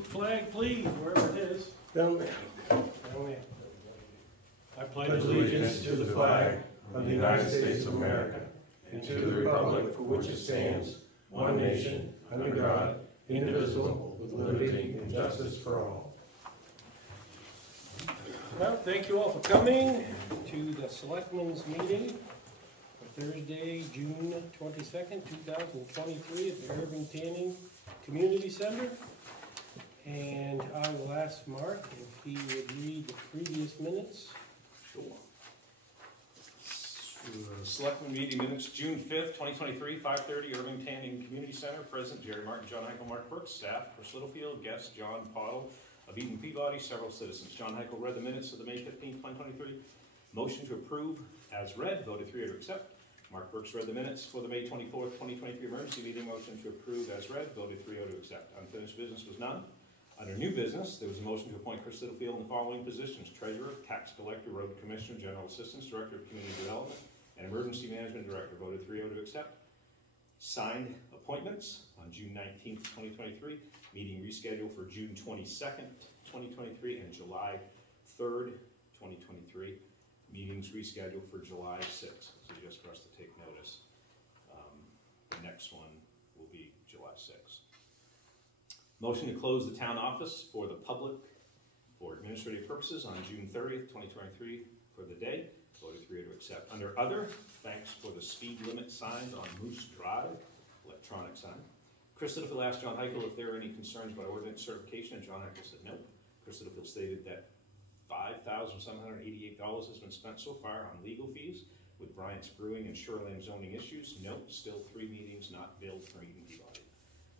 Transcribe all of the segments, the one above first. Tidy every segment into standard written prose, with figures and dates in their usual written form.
Flag, please, wherever it is. Down there. Down there. I pledge Allegiance to the flag of the United States of America and to the republic for which it stands, one nation, under God, indivisible, with liberty and justice for all. Well, thank you all for coming to the selectmen's meeting for Thursday, June 22nd, 2023 at the Irving Tanning Community Center. And I will ask Mark if he would read the previous minutes. Sure. Selectmen meeting minutes, June 5th, 2023, 5:30, Irving Tanning Community Center. Present, Jerry Martin, John Heichel, Mark Brooks. Staff, Chris Littlefield. Guests, John Pottle of Eden Peabody. Several citizens. John Heichel read the minutes of the May 15th, 2023. Motion to approve as read. Voted 3-0 to accept. Mark Brooks read the minutes for the May 24th, 2023 emergency meeting. Motion to approve as read. Voted 3-0 to accept. Unfinished business was none. Under new business, there was a motion to appoint Chris Littlefield in the following positions: Treasurer, Tax Collector, Road Commissioner, General Assistance, Director of Community Development, and Emergency Management Director. Voted 3-0 to accept. Signed appointments on June 19th, 2023. Meeting rescheduled for June 22nd, 2023 and July 3rd, 2023. Meetings rescheduled for July 6th. So just for us to take notice. The next one will be July 6th. Motion to close the town office for the public for administrative purposes on June 30th, 2023 for the day. Voted 3-0 to accept. Under other, thanks for the speed limit signs on Moose Drive, electronic sign. Chris Littlefield asked John Heichel if there are any concerns about ordinance certification, and John Heichel said no. Chris Littlefield stated that $5,788 has been spent so far on legal fees with Bryant's Brewing and Shoreland zoning issues. Note, still 3 meetings not billed for Eden Peabody.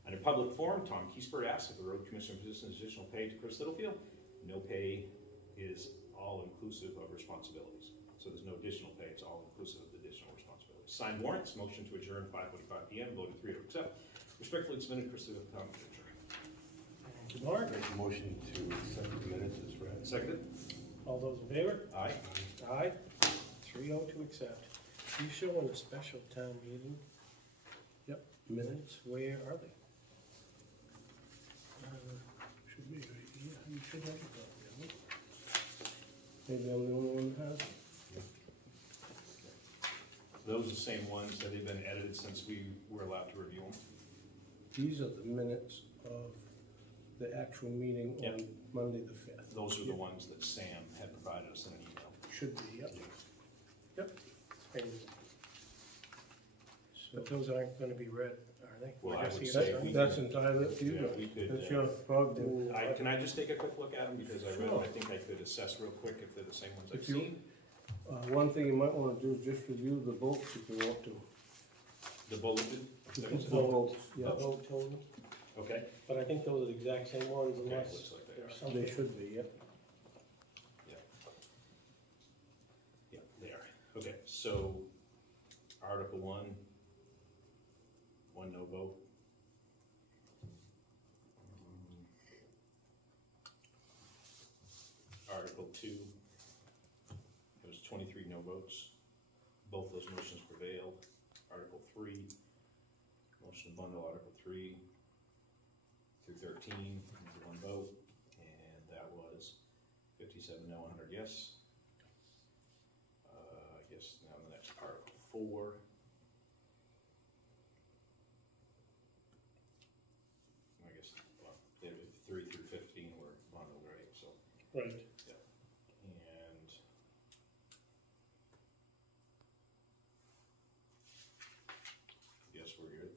Under public forum, Tom Kiesbert asked if the road commissioner position is additional pay to Chris Littlefield. No pay is all inclusive of responsibilities. So there's no additional pay, it's all inclusive of the additional responsibilities. Signed warrants, motion to adjourn 5:45 p.m. Voted 3-0 to accept. Respectfully submitted, Chris Littlefield, town manager. Thank you, Mark. Make a motion to accept the minutes as read. Seconded. All those in favor? Aye. Aye. 3-0 to accept. You showing a special town meeting? Yep. Minutes, where are they? Should be right here. You should have it down, maybe I'm the only one who has it. Those are the same ones that they've been edited since we were allowed to review them. These are the minutes of the actual meeting on Monday the 5th. Those are the ones that Sam had provided us in an email. Should be, yep. Yep. And but those aren't gonna be read, are they? Well, I would see say that's- we That's entirely up to you. we could, That's your prerogative. can I just take a quick look at them, because I read them, Sure. I think I could assess real quick if they're the same ones I've If you- seen. One thing you might want to do is just review the votes if you want to. The bulleted The things? votes, The yeah, vote total, Okay. but I think those are the exact same ones Okay, unless looks like they there's are. something. they should be, yep. Yeah, they are. Okay, so Article 1, 1 no vote. Article 2, there was 23 no votes. Both those motions prevailed. Article 3, motion to bundle Article 3 through 13, into 1 vote, and that was 57 no, 100 yes. I guess now the next Article 4. I guess, well, 3 through 15 were bundled, right? So, Right. yeah. And I guess we're good.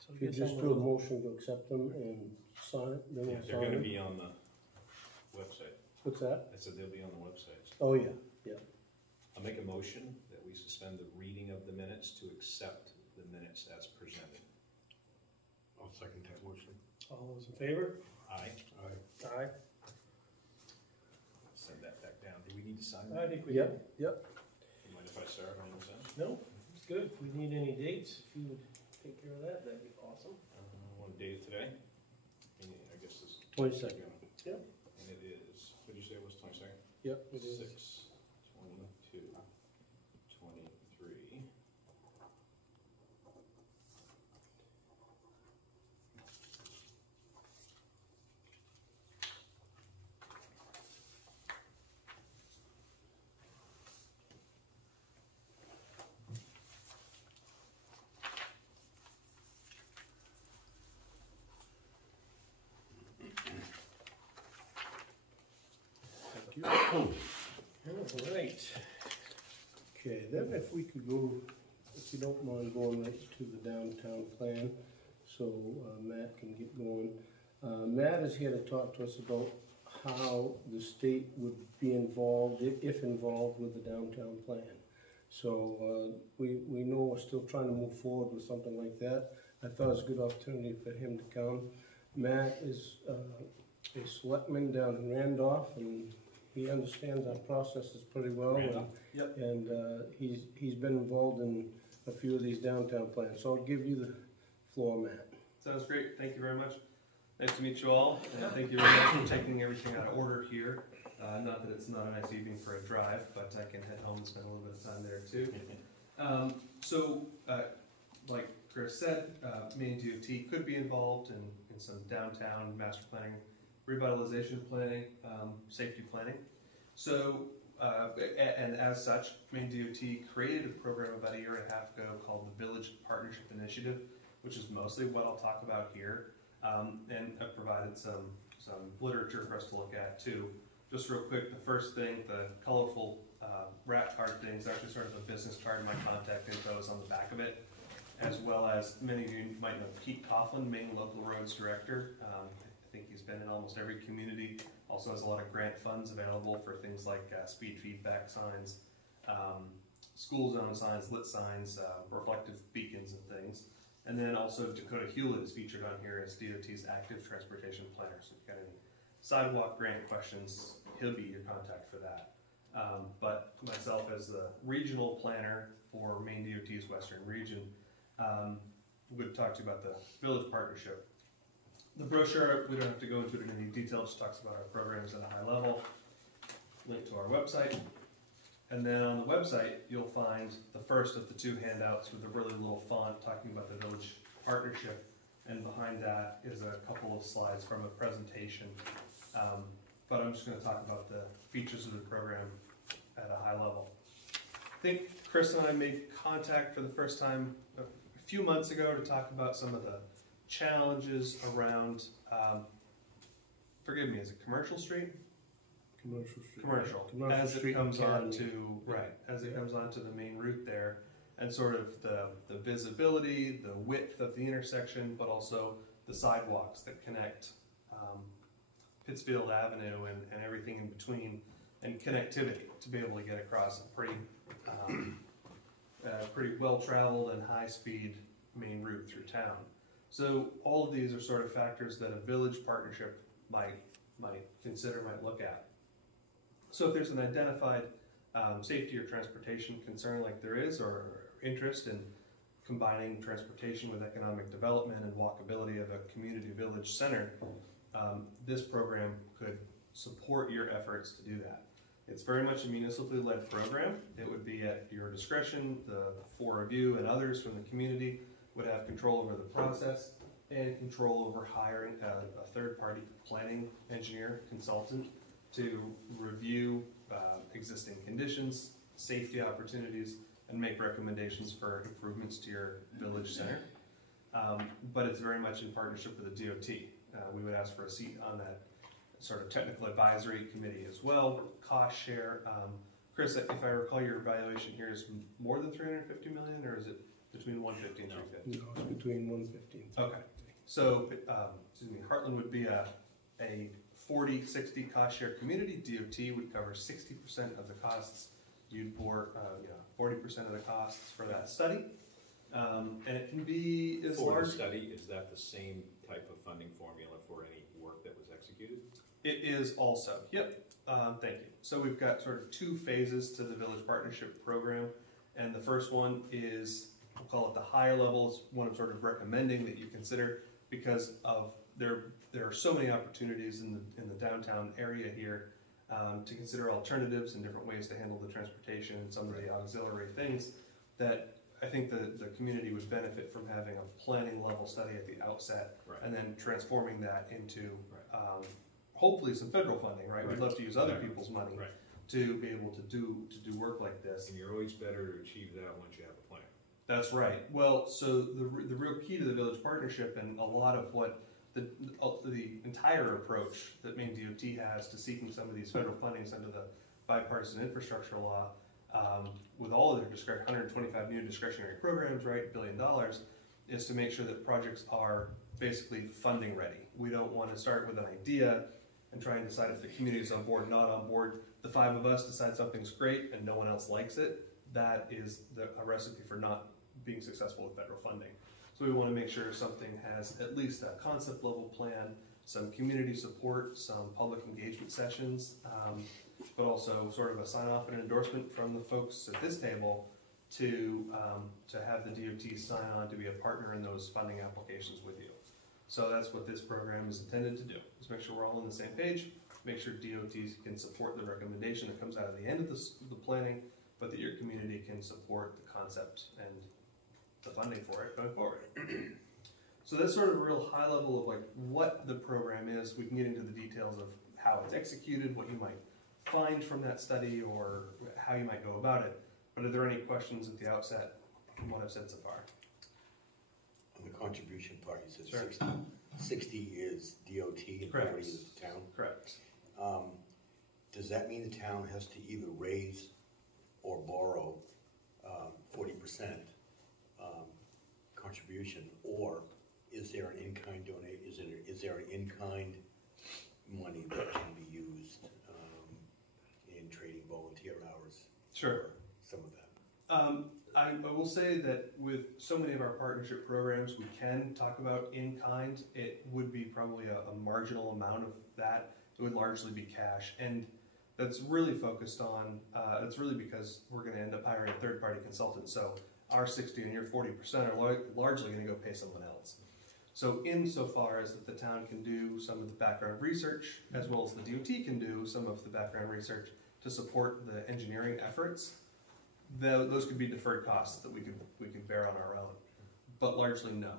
So If you just do a motion to accept them and sign it, then Yeah, we'll they're sign gonna it. be on the website. What's that? I said they'll be on the website. Oh, yeah, yeah. I'll make a motion that we suspend the reading of the minutes to accept the minutes as presented. I'll second that motion. All those in favor? Aye. Aye. Aye. Send that back down. Do we need to sign I that? think we do. Yep, yep. You mind if I start on this end? No, it's good. If we need any dates, if you would take care of that, that'd be awesome. What date of today? I guess this. 22nd. Yep. And it is, what did you say it was, 22nd? Yep. It is. 6/22/23. All right. Okay, then if we could go, if you don't mind going right to the downtown plan, so Matt can get going. Matt is here to talk to us about how the state would be involved, if involved, with the downtown plan. So we know we're still trying to move forward with something like that. I thought it was a good opportunity for him to come. Matt is a selectman down in Randolph, and he understands our processes pretty well. Yep. And he's been involved in a few of these downtown plans. So I'll give you the floor, Matt. Sounds great. Thank you very much. Nice to meet you all, and thank you very much for taking everything out of order here. Not that it's not a nice evening for a drive, but I can head home and spend a little bit of time there too. Like Chris said, Maine DOT could be involved in some downtown master planning, revitalization planning, safety planning. So, and as such, Maine DOT created a program about a year and a half ago called the Village Partnership Initiative, which is mostly what I'll talk about here. And I've provided some literature for us to look at too. Just real quick, the first thing, the colorful wrap card thing is actually sort of a business card. My contact info is on the back of it, as well as many of you might know Pete Coughlin, Maine Local Roads Director. I think he's been in almost every community. Also has a lot of grant funds available for things like speed feedback signs, school zone signs, lit signs, reflective beacons and things. And then also Dakota Hewlett is featured on here as DOT's active transportation planner. So if you've got any sidewalk grant questions, he'll be your contact for that. But myself as the regional planner for Maine DOT's Western region, we'll talk to you about the Village Partnership. The brochure, we don't have to go into it in any detail, just talks about our programs at a high level. Link to our website. And then on the website, you'll find the first of the two handouts with a really little font talking about the Village Partnership. And behind that is a couple of slides from a presentation. But I'm just going to talk about the features of the program at a high level. I think Chris and I made contact for the first time a few months ago to talk about some of the challenges around, forgive me, is it Commercial Street? Commercial Street. Commercial, as it comes on to, right, as it comes onto the main route there, and sort of the visibility, the width of the intersection, but also the sidewalks that connect Pittsfield Avenue and everything in between, and connectivity to be able to get across a pretty well-traveled and high-speed main route through town. So all of these are sort of factors that a village partnership might consider, might look at. So if there's an identified safety or transportation concern like there is, or interest in combining transportation with economic development and walkability of a community village center, this program could support your efforts to do that. It's very much a municipally led program. It would be at your discretion. The four of you and others from the community would have control over the process and control over hiring a third-party planning engineer consultant to review existing conditions, safety opportunities, and make recommendations for improvements to your village center. But it's very much in partnership with the DOT. We would ask for a seat on that sort of technical advisory committee as well. Cost share. Chris, if I recall, your evaluation here is more than 350 million, or is it between 150 and 350? No, it's between 150 and 350. Okay. So, Heartland would be a 40-60 cost share community. DOT would cover 60% of the costs. You'd bore 40% of the costs for that study. And it can be as For large. the study, is that the same type of funding formula for any work that was executed? It is also. Yep. Thank you. So we've got sort of two phases to the Village Partnership Program. And the first one is, we'll call it the higher levels, one I'm sort of recommending that you consider because of there are so many opportunities in the downtown area here to consider alternatives and different ways to handle the transportation and some of the auxiliary things that I think the community would benefit from having a planning level study at the outset, right, and then transforming that into hopefully some federal funding, right? We'd love to use other people's money to be able to do work like this. And you're always better to achieve that once you have a plan. That's right. Well, so the real key to the Village Partnership and a lot of what the entire approach that Maine DOT has to seeking some of these federal fundings under the bipartisan infrastructure law, with all of their 125 new discretionary programs, right, $1 billion, is to make sure that projects are basically funding ready. We don't want to start with an idea and try and decide if the community is on board, not on board. The 5 of us decide something's great and no one else likes it. That is a recipe for not being successful with federal funding. So we want to make sure something has at least a concept level plan, some community support, some public engagement sessions, but also sort of a sign off and endorsement from the folks at this table to have the DOT sign on to be a partner in those funding applications with you. So that's what this program is intended to do, is make sure we're all on the same page, make sure DOTs can support the recommendation that comes out of the end of the planning, but that your community can support the concept and the funding for it going forward. So that's sort of a real high level of like what the program is. We can get into the details of how it's executed, what you might find from that study, or how you might go about it. But are there any questions at the outset from what I've said so far? On the contribution part, you said Sure. 60 is DOT and Correct. 40 is the town. Correct. Does that mean the town has to either raise or borrow 40% contribution, or is there an in-kind donation? Is there an in-kind money that can be used in trading volunteer hours? Sure. For some of that. I will say that with so many of our partnership programs, we can talk about in-kind. It would be probably a marginal amount of that. It would largely be cash. And that's really focused on, it's really because we're going to end up hiring a third-party consultant. So our 60 and your 40% are largely going to go pay someone else. So insofar as that the town can do some of the background research, as well as the DOT can do some of the background research to support the engineering efforts, those could be deferred costs that we could bear on our own, but largely no.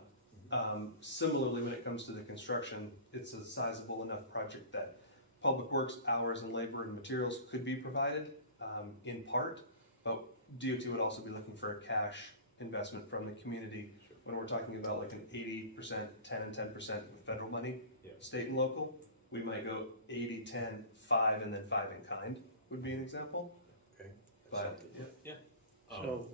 Similarly, when it comes to the construction, it's a sizable enough project that public works hours and labor and materials could be provided in part, but DOT would also be looking for a cash investment from the community. When we're talking about like an 80%, 10 and 10% with federal money, state and local, we might go 80, 10, 5, and then 5 in kind would be an example. Okay. But Yeah. So,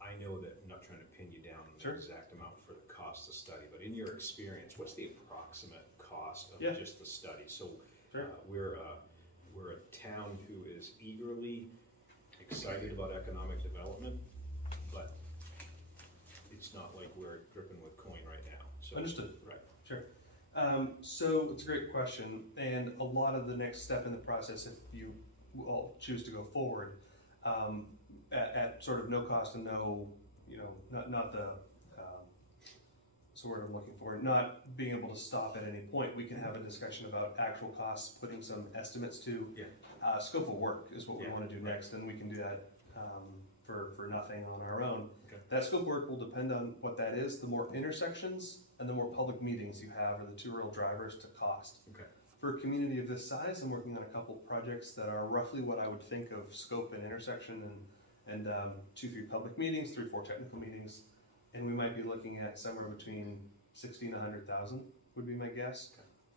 I know that I'm not trying to pin you down on the Sure. exact amount for the cost of study, but in your experience, what's the approximate cost of Yeah. just the study? So Sure. we're a town who is eagerly excited about economic development, but it's not like we're dripping with coin right now. So, Understood. Right. Sure. So it's a great question, and a lot of the next step in the process, if you all choose to go forward, at sort of no cost and no, not the word I'm looking for, not being able to stop at any point, we can have a discussion about actual costs, putting some estimates to scope of work is what we want to do next, and we can do that for nothing on our own. Okay. That scope of work will depend on what that is. The more intersections and the more public meetings you have are the two real drivers to cost. Okay. For a community of this size, I'm working on a couple projects that are roughly what I would think of scope and intersection, and 2-3 public meetings, 3-4 technical meetings, and we might be looking at somewhere between 60 and 100,000 would be my guess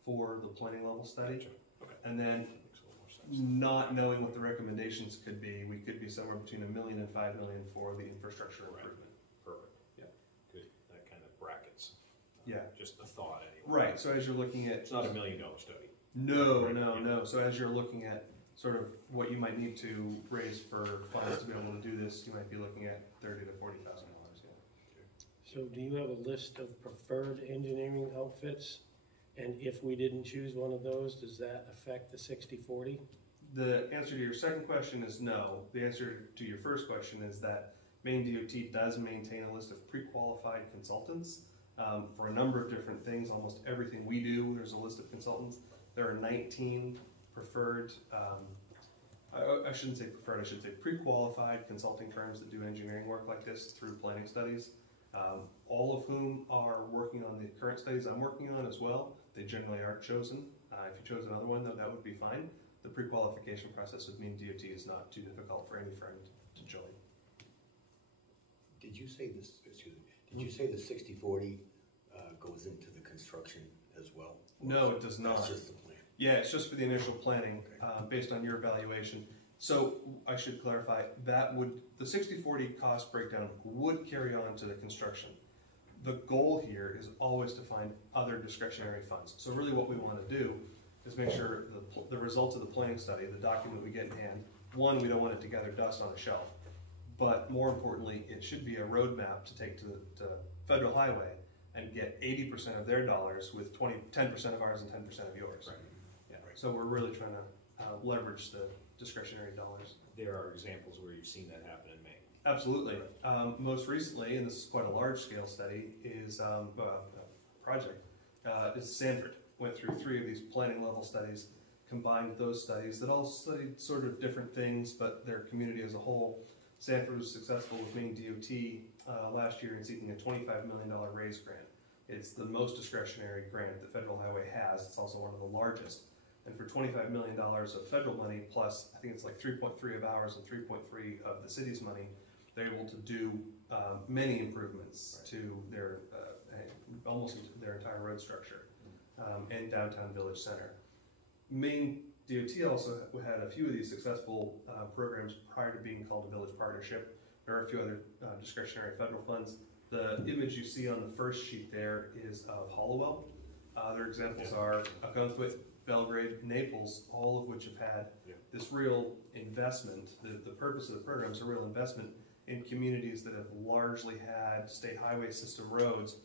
for the planning level study. Gotcha. Okay. And then Makes a little more sense. not knowing what the recommendations could be, we could be somewhere between $1 million and $5 million for the infrastructure Right. improvement. Perfect. Yeah. Good. That kind of brackets. Yeah. Just the thought anyway. Right. So as you're looking at It's not $1 million study. No. So as you're looking at sort of what you might need to raise for funds to be able to do this, you might be looking at $30,000 to $40,000. so do you have a list of preferred engineering outfits? And if we didn't choose one of those, does that affect the 60-40? The answer to your second question is no. The answer to your first question is that Maine DOT does maintain a list of pre-qualified consultants for a number of different things. Almost everything we do, there's a list of consultants. There are 19 preferred, I shouldn't say preferred, I should say pre-qualified consulting firms that do engineering work like this through planning studies, all of whom are working on the current studies I'm working on as well. They generally are chosen. If you chose another one, though, that would be fine. The pre-qualification process would mean DOT is not too difficult for any firm to join. Did you say this? Excuse me. Did you say the 60-40 goes into the construction as well? No, it does not. That's just the plan. Yeah, it's just for the initial planning, based on your evaluation. So I should clarify, that would, the 60-40 cost breakdown would carry on to the construction. The goal here is always to find other discretionary funds. So really what we want to do is make sure the results of the planning study, the document we get in hand, one, we don't want it to gather dust on a shelf, but more importantly, it should be a roadmap to take to federal highway and get 80% of their dollars with 10% of ours and 10% of yours. Right. Yeah. So we're really trying to leverage the discretionary dollars. There are examples where you've seen that happen in Maine. Absolutely. Most recently, and this is quite a large scale study, is a project. Is Sanford. Went through 3 of these planning level studies, combined those studies that all studied sort of different things, but their community as a whole. Sanford was successful with Maine DOT last year in seeking a $25 million raise grant. It's the most discretionary grant that Federal Highway has. It's also one of the largest. And for $25 million of federal money, plus I think it's like 3.3 of ours and 3.3 of the city's money, they're able to do many improvements to their almost their entire road structure and downtown village center. Maine DOT also had a few of these successful programs prior to being called a village partnership. There are a few other discretionary federal funds. The image you see on the first sheet there is of Hollowell. Other examples are Ogunquit, Belgrade, Naples, all of which have had this real investment. The purpose of the program is a real investment in communities that have largely had state highway system roads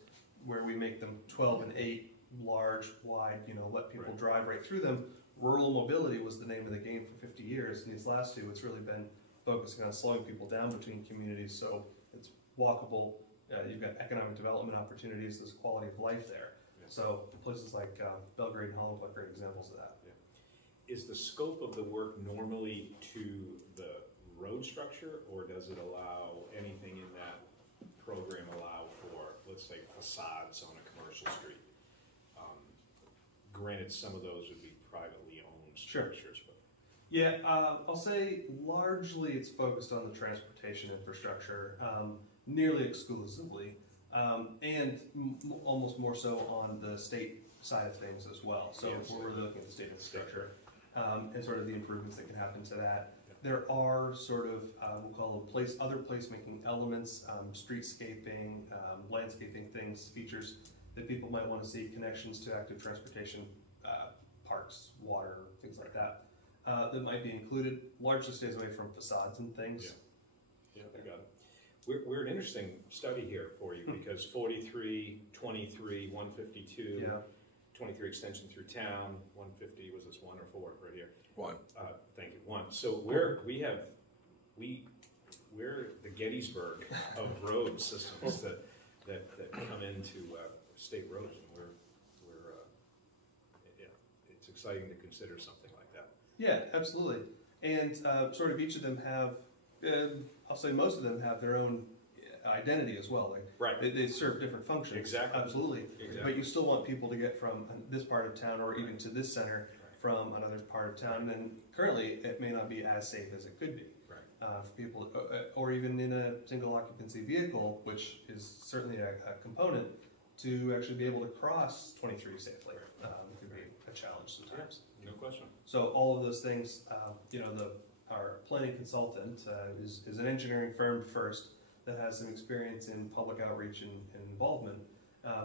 where we make them 12 and 8 large, wide, let people drive right through them. Rural mobility was the name of the game for 50 years. And these last 2, it's really been focusing on slowing people down between communities so it's walkable. You've got economic development opportunities, there's quality of life there. So places like Belgrade and Hollowell are great examples of that. Is the scope of the work normally to the road structure, or does it allow anything in that program allow for, let's say, facades on a commercial street? Granted, some of those would be privately owned structures, but yeah, I'll say largely it's focused on the transportation infrastructure, nearly exclusively, and almost more so on the state side of things as well. So we're really looking at the state infrastructure and sort of the improvements that can happen to that. There are sort of, we'll call them other placemaking elements, streetscaping, landscaping things, features that people might want to see, connections to active transportation, parks, water, things like that, that might be included. Largely stays away from facades and things. Yeah, I got it. We're an interesting study here for you because 43, 23, 152, 23 extension through town, 150, was this 1 or 4 right here? 1. Thank you, 1. So we're the Gettysburg of road systems that come into state roads, and we're it's exciting to consider something like that. Yeah, absolutely. And sort of each of them have, I'll say most of them have their own identity as well. Like they serve different functions. Exactly. Absolutely. But you still want people to get from this part of town or even to this center from another part of town. And currently, it may not be as safe as it could be for people, or even in a single occupancy vehicle, which is certainly a component to actually be able to cross 23 safely. Could be a challenge sometimes. No question. So all of those things, our planning consultant is an engineering firm first that has some experience in public outreach and involvement.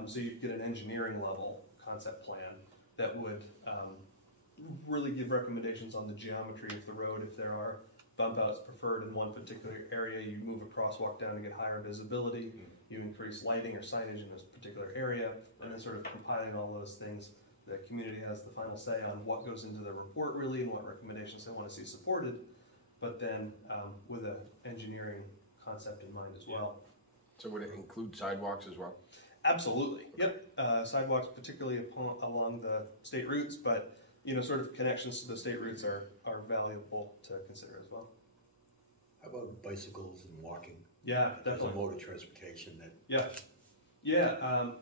So you get an engineering level concept plan that would really give recommendations on the geometry of the road. If there are bump outs preferred in one particular area, you move a crosswalk down to get higher visibility, you increase lighting or signage in a particular area, and then sort of compiling all those things. The community has the final say on what goes into the report really and what recommendations they want to see supported, but then with an engineering concept in mind as well. So would it include sidewalks as well? Absolutely, yep. Sidewalks particularly along the state routes, but sort of connections to the state routes are valuable to consider as well. How about bicycles and walking? Yeah, definitely. As a mode of transportation that...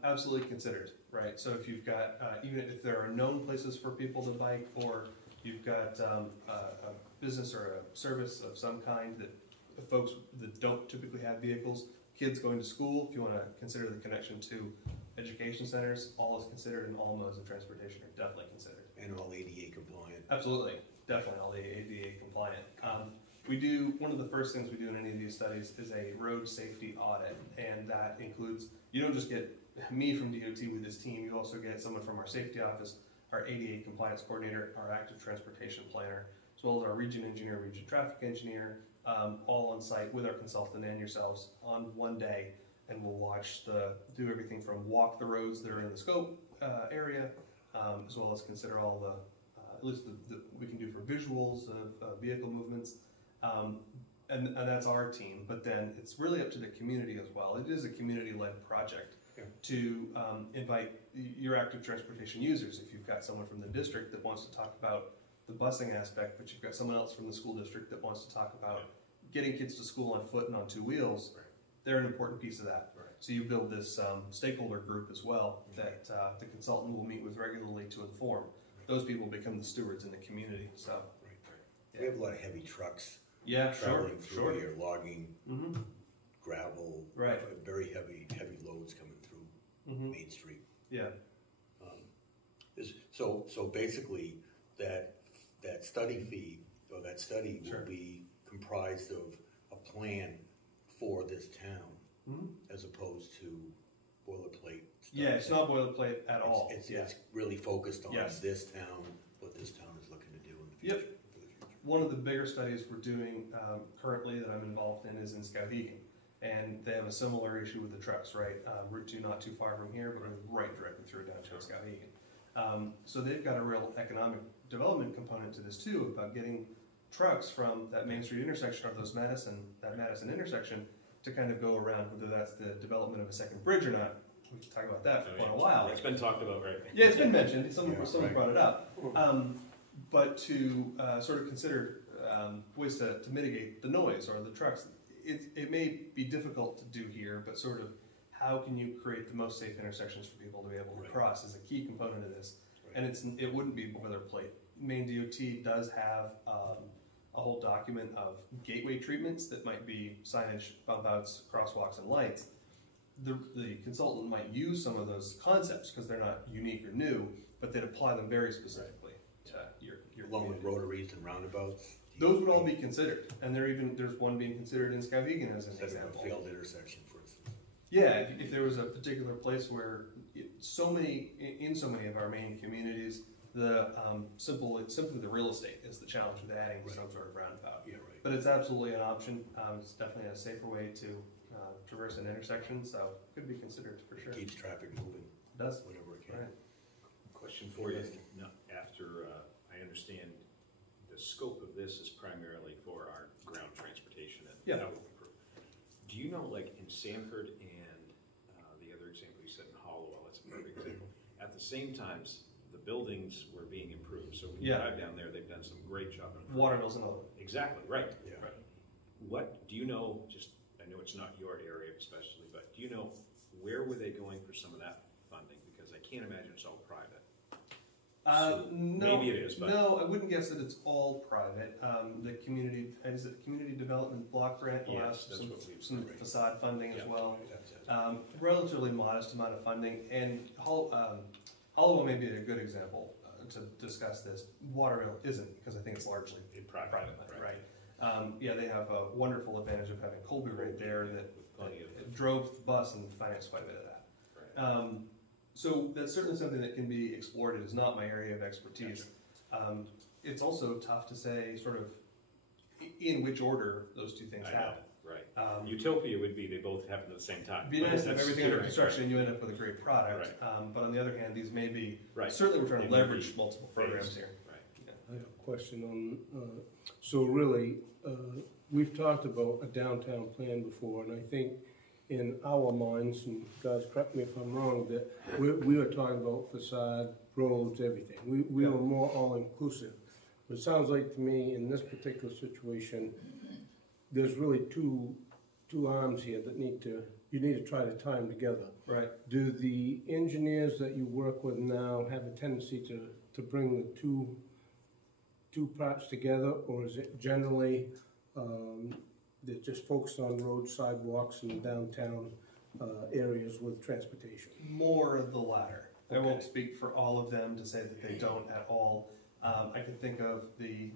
Absolutely considered, right? So if you've got, even if there are known places for people to bike, or you've got a business or a service of some kind that the folks that don't typically have vehicles kids going to school, if you want to consider the connection to education centers, all is considered, and all modes of transportation are definitely considered. And all ADA compliant. Absolutely, definitely all the ADA compliant. One of the first things we do in any of these studies is a road safety audit, and that includes, you don't just get me from DOT with this team, you also get someone from our safety office, our ADA compliance coordinator, our active transportation planner, as well as our region engineer, region traffic engineer, all on site with our consultant and yourselves on one day, and we'll do everything from walk the roads that are in the scope area, as well as consider all the, at least we can do for visuals of vehicle movements, and that's our team. But then it's really up to the community as well. It is a community-led project to invite your active transportation users. If you've got someone from the district that wants to talk about the busing aspect, but you've got someone else from the school district that wants to talk about getting kids to school on foot and on two wheels, they're an important piece of that. So you build this stakeholder group as well that the consultant will meet with regularly to inform. Those people become the stewards in the community. So We have a lot of heavy trucks yeah, traveling through here, logging, gravel, Right. very heavy loads coming through Main Street. Yeah. So basically, that study fee, or that study will be comprised of a plan for this town, as opposed to boilerplate stuff. Yeah, it's not boilerplate at all. It's really focused on Yes. this town, what this town is looking to do in the future. Yep. One of the bigger studies we're doing currently that I'm involved in is in Skowhegan, and they have a similar issue with the trucks, right? Route 2 not too far from here, but right directly through downtown Skowhegan. So they've got a real economic development component to this too, about getting trucks from that Main Street intersection or that Madison intersection to kind of go around, whether that's the development of a second bridge or not. We can talk about that for quite a while. It's been talked about, right? Yeah, it's been mentioned. Someone brought it up. But to sort of consider ways to mitigate the noise or the trucks, it may be difficult to do here, but sort of how can you create the most safe intersections for people to be able to cross is a key component of this. And it wouldn't be boilerplate. Maine DOT does have a whole document of gateway treatments that might be signage, bump outs, crosswalks, and lights. The consultant might use some of those concepts because they're not unique or new, but they'd apply them very specifically to your Along with community. rotaries and roundabouts. Those would all be considered, and there's one being considered in Skowhegan as an Instead of a example. failed intersection, for instance. Yeah, if there was a particular place where in so many of our main communities, simply the real estate is the challenge with adding some sort of roundabout. Yeah, right. But it's absolutely an option. It's definitely a safer way to traverse an intersection, so it could be considered for sure. Keeps traffic moving It does. whenever it can. Right. Question for you. Now, after I understand the scope of this is primarily for our ground transportation and Yeah. that will improve. Do you know, like in Sanford and the other example you said in Hollowell, that's a perfect example. At the same times, the buildings were being improved. So when you drive down there, they've done some great job. Waterville's another one. Exactly, right. Yeah. Right. What, do you know, I know it's not your area especially, but do you know where were they going for some of that funding? Because I can't imagine it's all private. So No, maybe it is, but no, I wouldn't guess that it's all private. The community development block grant Yes, allows that's what we've some right. facade funding as Yeah. well. That's it. Relatively modest amount of funding, and Hollowell may be a good example to discuss this. Waterville isn't, because I think it's largely private, right? Yeah, they have a wonderful advantage of having Colby right there that Plenty of drove the bus and financed quite a bit of that. Right. So that's certainly something that can be explored. It is not my area of expertise. It's also tough to say sort of in which order those two things I know, happen. right. Utopia would be they both happen at the same time. It'd be nice to have That's everything under scary, construction and you end up with a great product. Right. But on the other hand, these may be, Right. certainly we're trying They to may leverage be multiple phased. programs here. Right. I have a question on, so really, we've talked about a downtown plan before, and I think in our minds, and guys correct me if I'm wrong, that we were talking about facade, roads, everything. We were more all-inclusive. But it sounds like to me, in this particular situation, there's really two arms here that you need to try to tie them together. Right. Do the engineers that you work with now have a tendency to bring the two parts together, or is it generally that just focus on roads, sidewalks, and downtown areas with transportation? More of the latter. I Okay. won't speak for all of them to say that they don't at all. I can think of the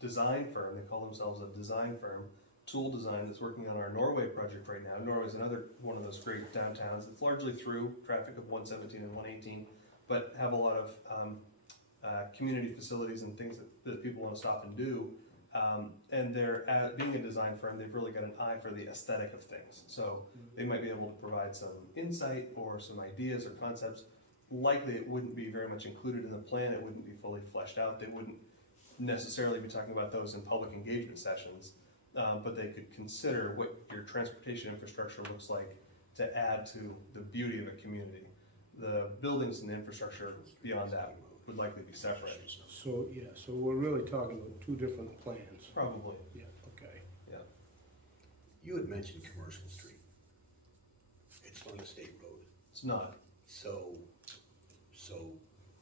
design firm, they call themselves a design firm, Tool Design, that's working on our Norway project right now. Norway is another one of those great downtowns. It's largely through traffic of 117 and 118, but have a lot of community facilities and things that people want to stop and do. And they're, being a design firm, they've really got an eye for the aesthetic of things. So they might be able to provide some insight or some ideas or concepts. Likely it wouldn't be very much included in the plan, it wouldn't be fully fleshed out. They wouldn't necessarily be talking about those in public engagement sessions, but they could consider what your transportation infrastructure looks like to add to the beauty of a community. The buildings and the infrastructure beyond that would likely be separate. So, yeah, so we're really talking about two different plans. Probably. Yeah, okay. Yeah. You had mentioned Commercial Street. It's on a state road. It's not. So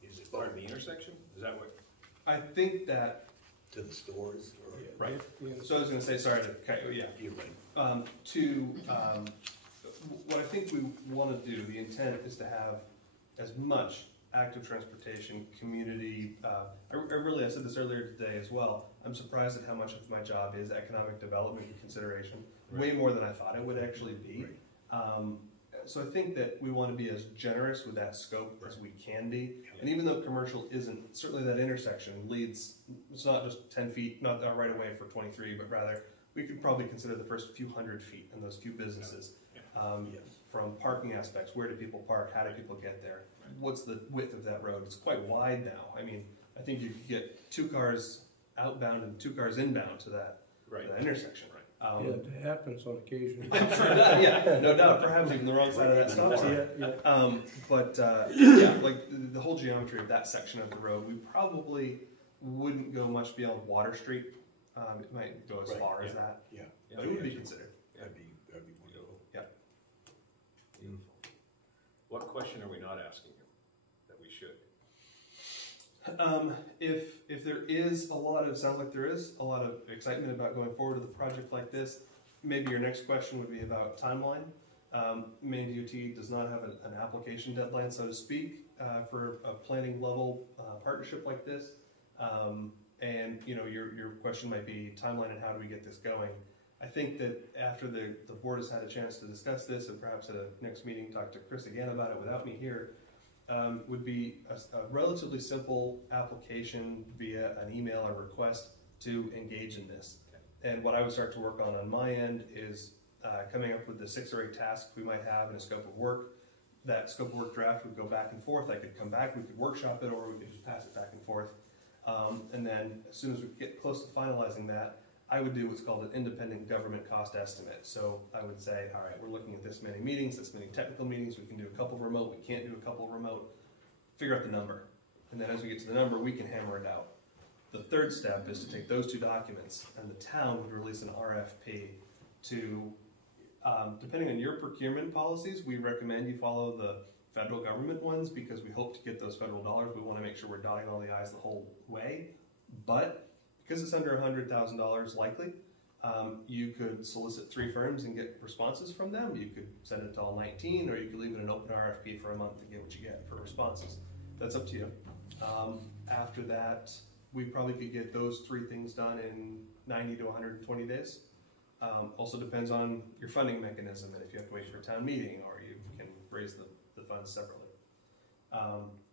Is it part of the intersection? Is that what? I think that, to the stores or? Yeah, right. yeah, So I was going to say, sorry to cut you, yeah. You're right. What I think we want to do, the intent is to have as much active transportation, community, I said this earlier today as well, I'm surprised at how much of my job is economic development and consideration, way more than I thought it would actually be. So I think that we want to be as generous with that scope as we can be. And even though commercial isn't, certainly that intersection leads, it's not just 10 feet, not right away for 23, but rather we could probably consider the first few hundred feet and those few businesses. From parking aspects, where do people park, how do people get there? What's the width of that road? It's quite wide now. I mean, I think you could get 2 cars outbound and 2 cars inbound to that, that intersection. yeah, it happens on occasion. I'm sure that, yeah, no doubt. Perhaps even the wrong side of that stop sign. Yeah. Yeah, like the whole geometry of that section of the road, we probably wouldn't go much beyond Water Street. It might go as far as that. Yeah. But it would be considered. That'd be wonderful. Yeah. Beautiful. What question are we not asking you that we should? If there is sounds like there is a lot of excitement about going forward with a project like this, maybe your next question would be about timeline. Maine DOT does not have an application deadline, so to speak, for a planning level partnership like this. And your question might be timeline and how do we get this going? I think that after the board has had a chance to discuss this and perhaps at a next meeting talk to Chris again about it without me here, would be a relatively simple application via an email or request to engage in this. Okay. And what I would start to work on my end is coming up with the 6 or 8 tasks we might have in a scope of work. That scope of work draft would go back and forth. I could come back, we could workshop it, or we could just pass it back and forth. And then as soon as we get close to finalizing that, I would do what's called an independent government cost estimate. So I would say, all right, we're looking at this many meetings, this many technical meetings, we can do a couple remote, we can't do a couple remote, figure out the number. And then as we get to the number, we can hammer it out. The third step is to take those 2 documents, and the town would release an RFP to, depending on your procurement policies, we recommend you follow the federal government ones because we hope to get those federal dollars. We want to make sure we're dotting all the I's the whole way. But because it's under $100,000 likely, you could solicit 3 firms and get responses from them. You could send it to all 19, or you could leave it an open RFP for a month and get what you get for responses. That's up to you. After that, we probably could get those 3 things done in 90 to 120 days. Also depends on your funding mechanism and if you have to wait for a town meeting or you can raise the funds separately.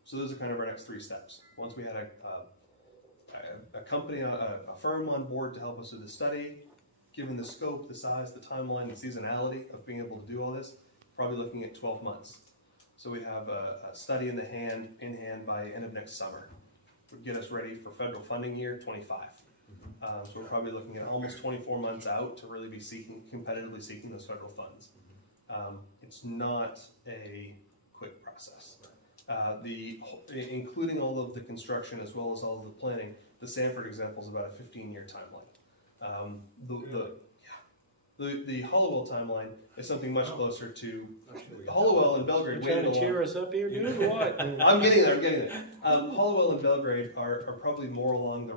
So those are kind of our next 3 steps. Once we had a company, a firm on board to help us with the study, given the scope, the size, the timeline, the seasonality of being able to do all this, probably looking at 12 months. So we have a study in hand by end of next summer. Would get us ready for federal funding year 25. So we're probably looking at almost 24 months out to really be competitively seeking those federal funds. It's not a quick process. Including all of the construction as well as all of the planning, the Sanford example is about a 15-year timeline. The Hollowell timeline is something much closer to Hollowell and Belgrade. You trying to cheer us up here, dude, or what? I'm getting there. Hollowell and Belgrade are probably more along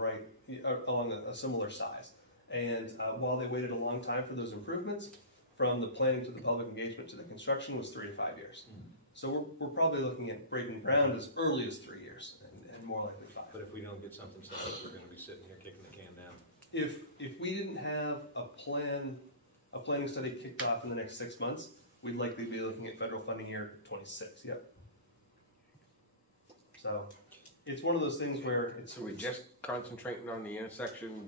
along a similar size. And while they waited a long time for those improvements, from the planning to the public engagement to the construction was 3 to 5 years. So we're probably looking at breaking ground as early as 3 years, and more likely 5. But if we don't get something set up, we're gonna be sitting here kicking the can down. If we didn't have a planning study kicked off in the next 6 months, we'd likely be looking at federal funding year 26. Yep. So it's one of those things where it's. So we just concentrating on the intersection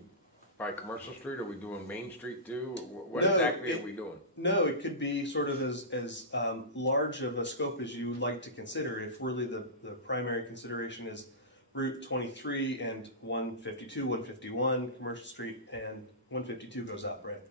by Commercial Street, or are we doing Main Street too? What No, exactly are we doing? No, it could be sort of as large of a scope as you would like to consider. If really the primary consideration is Route 23 and 152, 151, Commercial Street, and 152 goes up, right?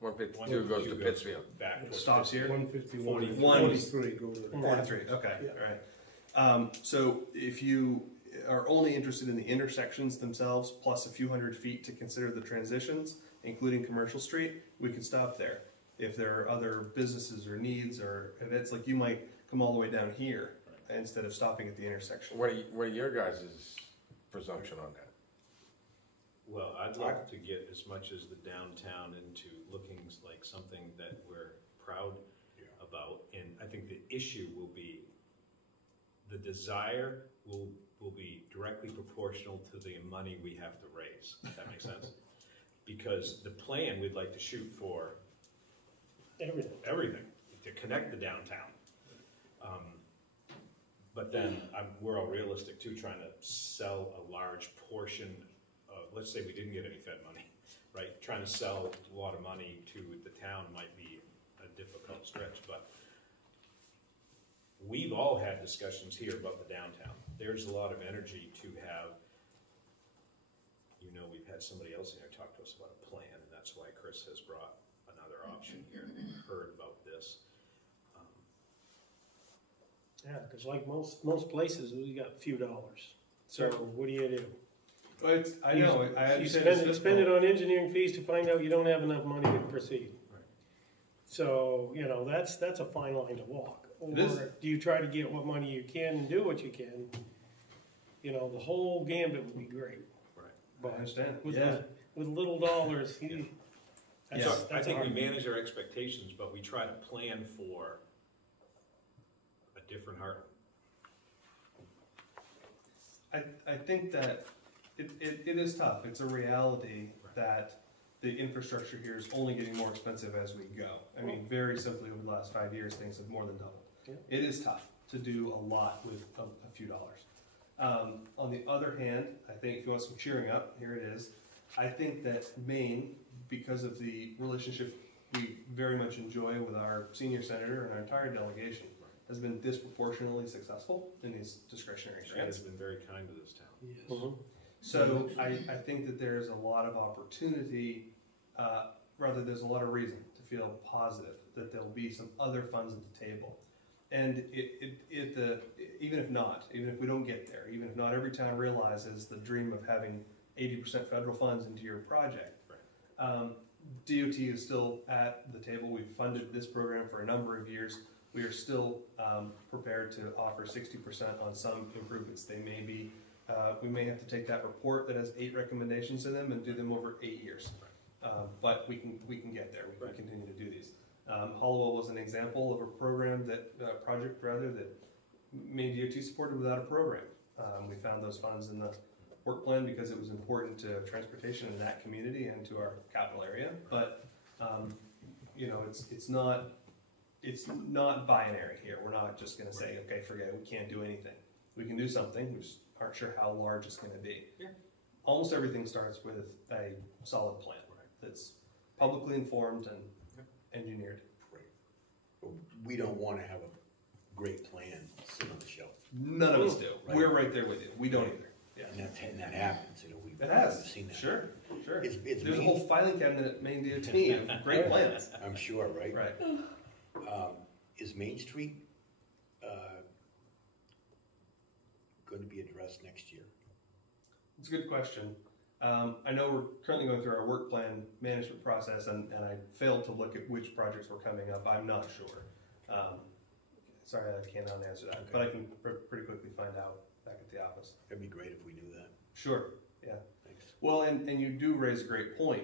152 goes to Pittsfield. Back towards Stops here. 151, 43 go to. 43, okay, Yeah. all right. So if you are only interested in the intersections themselves, plus a few hundred feet to consider the transitions, including Commercial Street, we can stop there. If there are other businesses or needs or events, like you might come all the way down here instead of stopping at the intersection. What are your guys' presumption on that? Well, I'd like to get as much as the downtown into looking like something that we're proud about, and I think the issue will be, the desire will be directly proportional to the money we have to raise. Does that make sense? Because the plan, we'd like to shoot for everything to connect the downtown. But then we're all realistic too, trying to sell a large portion of, let's say we didn't get any Fed money, right? Trying to sell a lot of money to the town might be a difficult stretch, but we've all had discussions here about the downtown. There's a lot of energy to have, we've had somebody else in here talk to us about a plan, and that's why Chris has brought another option here. Heard about this. Yeah, because like most places, we got a few dollars. So what do you do? But I know, I You understand. spend it on engineering fees to find out you don't have enough money to proceed. Right. So, that's a fine line to walk. Or It is. do you try to get what money you can and do what you can? The whole gambit would be great. Right. But I understand. with, Yeah. with little dollars, that's, So I that's think we hard. manage our expectations, but we try to plan for a different heart. I think that it is tough. It's a reality that the infrastructure here is only getting more expensive as we go. I mean, very simply, over the last 5 years, things have more than doubled. Yeah. It is tough to do a lot with a few dollars. On the other hand, I think if you want some cheering up, here it is. I think that Maine, because of the relationship we very much enjoy with our senior senator and our entire delegation, has been disproportionately successful in these discretionary She grants. has been very kind to this town. Yes. Mhm. So I think that there's a lot of opportunity, rather there's a lot of reason to feel positive that there'll be some other funds at the table. And even if we don't get there, even if not every town realizes the dream of having 80% federal funds into your project, DOT is still at the table. We've funded this program for a number of years. We are still prepared to offer 60% on some improvements. They may be, we may have to take that report that has 8 recommendations in them and do them over 8 years. But we can get there. We can continue to do these. Hollowell was an example of a program project that Maine DOT supported without a program. We found those funds in the work plan because it was important to transportation in that community and to our capital area. But it's not binary here. We're not just going to say, okay, forget it, we can't do anything. We can do something, we just aren't sure how large it's going to be. Yeah. Almost everything starts with a solid plan that's publicly informed and engineered. We don't want to have a great plan sit on the shelf. None of us do. Right. We're right there with you. We don't either. Yeah. And that happens, we've It has. seen that. Sure. It's There's a Maine- whole filing cabinet at Maine DOT of great plans. I'm sure, right? Right. Is Main Street going to be addressed next year? It's a good question. I know we're currently going through our work plan management process, and I failed to look at which projects were coming up. I'm not sure. Sorry, I cannot answer that, Okay. but I can pretty quickly find out back at the office. That'd be great if we knew that. Sure. Yeah. Thanks. Well, and you do raise a great point,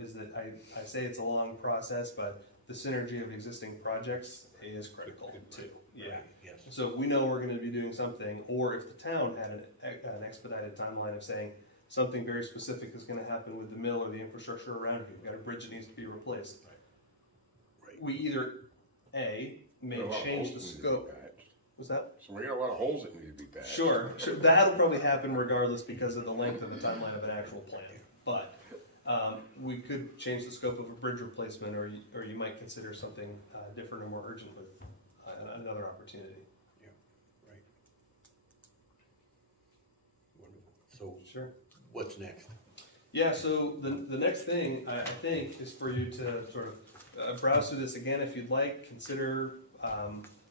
is that I say it's a long process, but the synergy of existing projects is critical too. Yeah. Right, yes. So if we know we're gonna be doing something, or if the town had an expedited timeline of saying something very specific is gonna happen with the mill or the infrastructure around you, you've got a bridge that needs to be replaced. Right. We either, A, may change the scope. Was that? So we got a lot of holes that need to be patched. Sure. That'll probably happen regardless because of the length of the timeline of an actual plan. But we could change the scope of a bridge replacement, or you might consider something different or more urgent with another opportunity. Yeah, right. Wonderful. So Sure. what's next? Yeah, so the next thing I think is for you to sort of browse through this again if you'd like. Consider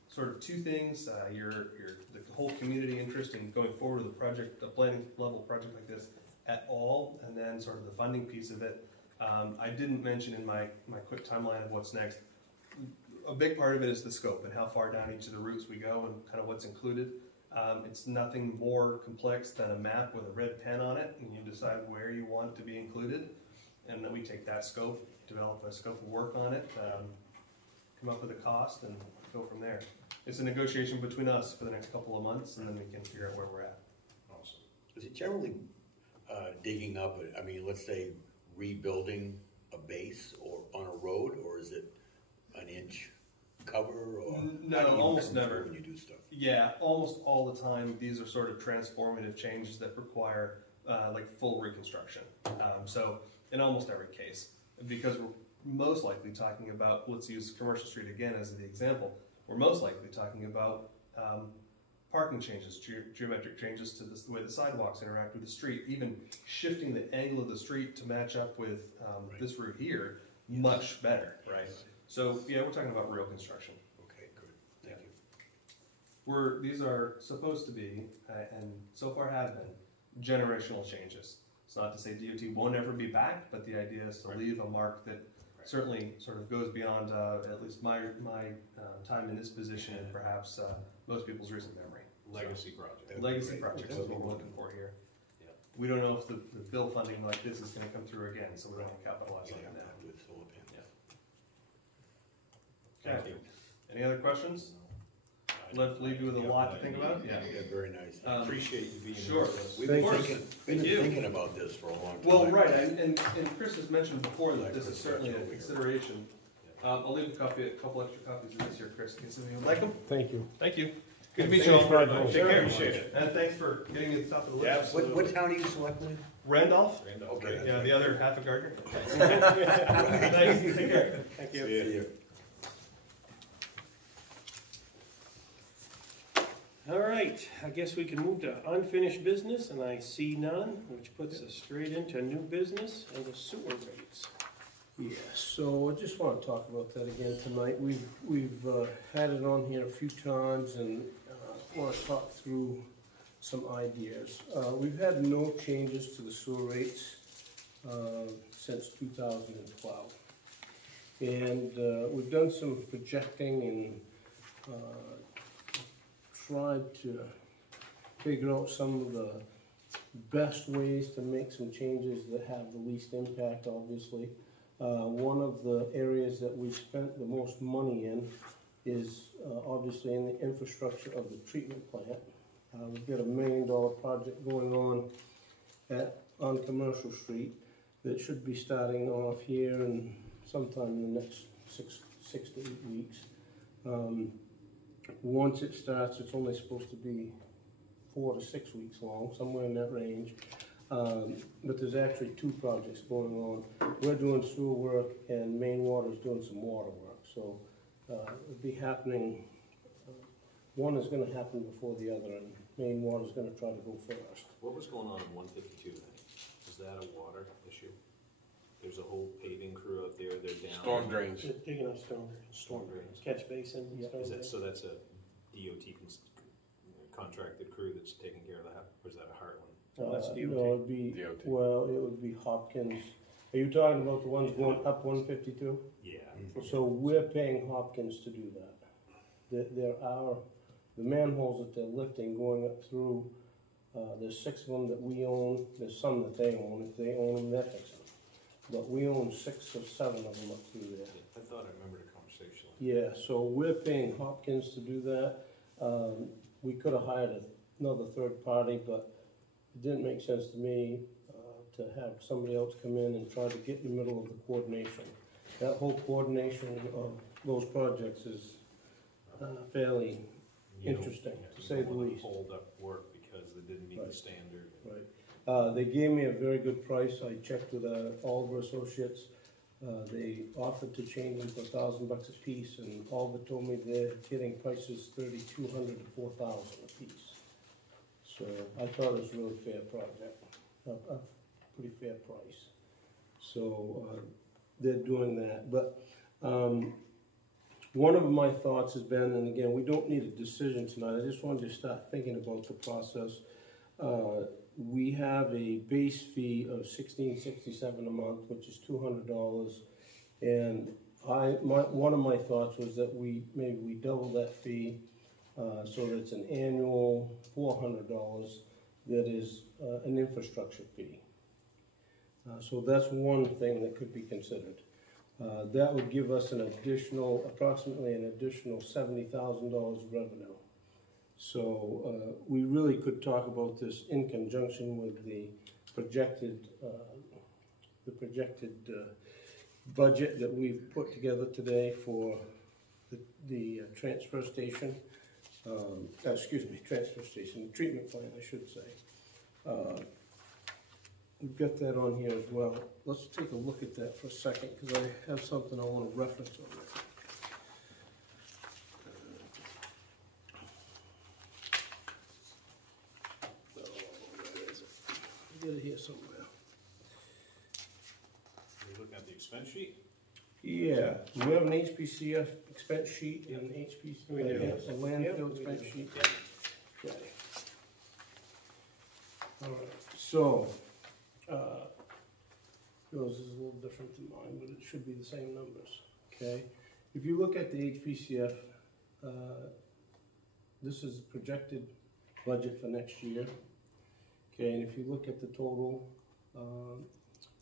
sort of two things: the whole community interest in going forward with a planning level project like this at all, and then sort of the funding piece of it. I didn't mention in my quick timeline of what's next. A big part of it is the scope and how far down each of the routes we go and kind of what's included. It's nothing more complex than a map with a red pen on it, and you decide where you want to be included, and then we take that scope, develop a scope of work on it, come up with a cost, and go from there. It's a negotiation between us for the next couple of months, and then we can figure out where we're at. Awesome. Is it generally digging up, I mean, let's say rebuilding a base or on a road, or is it an inch cover, or No, how do you almost control never. when you do stuff? Yeah, almost all the time, these are sort of transformative changes that require like full reconstruction. So in almost every case, because we're most likely talking about, let's use Commercial Street again as the example, we're most likely talking about parking changes, geometric changes to the way the sidewalks interact with the street, even shifting the angle of the street to match up with this route here, much better, right? So yeah, we're talking about real construction. Okay, good, thank you. These are supposed to be, and so far have been, generational changes. It's not to say DOT won't ever be back, but the idea is to leave a mark that certainly sort of goes beyond at least my time in this position and perhaps most people's recent memory. Legacy project. Legacy projects is what we're looking for here. Yeah. We don't know if the bill funding like this is going to come through again, so we don't want to capitalize on it now. With solar panels. Thank Okay. you. Any other questions? Leave you with a lot to think about? Yeah. Yeah, very nice. I appreciate you being Sure. here with us. We've Thank been you. thinking about this for a long time. Well, right, and Chris has mentioned before that this is certainly a consideration. I'll leave a couple extra copies of this here, Chris, in case anyone would like them. Thank you. Thank you. Good to meet you Thanks, all. Fred. Take care. Appreciate it. And thanks for getting me at the top of the Yeah, list. absolutely. What town are you selecting? Randolph? Randolph. Okay. Yeah, the other half of Gardner. Thanks, take care. Thank See you. you. All right, I guess we can move to unfinished business, and I see none, which puts us straight into new business and the sewer rates. Yeah, so I just want to talk about that again tonight. We've had it on here a few times and want to talk through some ideas. We've had no changes to the sewer rates since 2012. And we've done some projecting and tried to figure out some of the best ways to make some changes that have the least impact, obviously. One of the areas that we spent the most money in is obviously in the infrastructure of the treatment plant. We've got $1 million project going on Commercial Street that should be starting off here and sometime in the next six to 8 weeks. Once it starts, it's only supposed to be 4 to 6 weeks long, somewhere in that range. But there's actually 2 projects going on. We're doing sewer work and Main Water's doing some water work. So it'll be happening, one is gonna happen before the other, and Main Water's gonna try to go first. What was going on in 152 then? Is that a water issue? There's a whole paving crew out there, they're down. Storm drains. Just digging up storm drains, catch basin, Yeah. storm Is that, drains. so that's a DOT contracted crew that's taking care of that, or is that a Heartland? No, that's DOT. No, it'd be, DOT. well, it would be Hopkins. Are you talking about the ones going up 152? Yeah. So we're paying Hopkins to do that. There are the manholes that they're lifting going up through There's 6 of them that we own, there's some that they own. If they own them, they're fixing them. But we own 6 or 7 of them up through there. I thought I remembered a conversation. Yeah, so we're paying Hopkins to do that. We could have hired another third party, but it didn't make sense to me to have somebody else come in and try to get in the middle of the coordination. That whole coordination of those projects is fairly interesting, to say the least. Hold up work because they didn't meet the Right. standard. Right. They gave me a very good price. I checked with Oliver Associates. They offered to change them for $1,000 a piece, and Oliver told me they're getting prices $3,200 to $4,000 a piece. So I thought it was a really fair project, a pretty fair price. So they're doing that. But one of my thoughts has been, and again, we don't need a decision tonight. I just wanted to start thinking about the process. We have a base fee of $16.67 a month, which is $200. And one of my thoughts was that maybe we double that fee, so that it's an annual $400 that is an infrastructure fee. So that's one thing that could be considered. That would give us approximately an additional $70,000 revenue. So we really could talk about this in conjunction with the projected budget that we've put together today for the transfer station. The treatment plant, I should say. We've got that on here as well. Let's take a look at that for a second, because I have something I want to reference on there. Get it here somewhere. You're looking at the expense sheet? Yeah, we have an HPCF expense sheet and an We do. a landfill Yep, we expense do. sheet. Okay. All right, so, yours is a little different than mine, but it should be the same numbers, okay? If you look at the HPCF, this is projected budget for next year. Okay, and if you look at the total,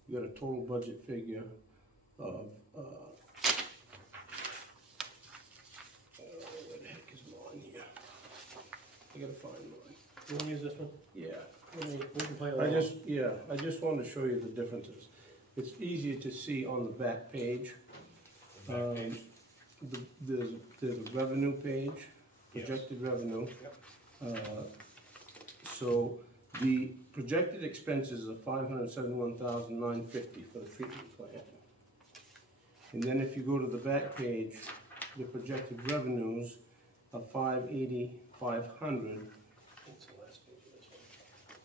you got a total budget figure of, where the heck is mine here? I gotta find mine. You wanna use this one? Yeah, We can play I along. just wanted to show you the differences. It's easier to see on the back page. The back page? There's a revenue page, Yes. projected revenue. Yep. So the projected expenses are $571,950 for the treatment plant. And then if you go to the back page, the projected revenues are $580,500. That's the last page of this one.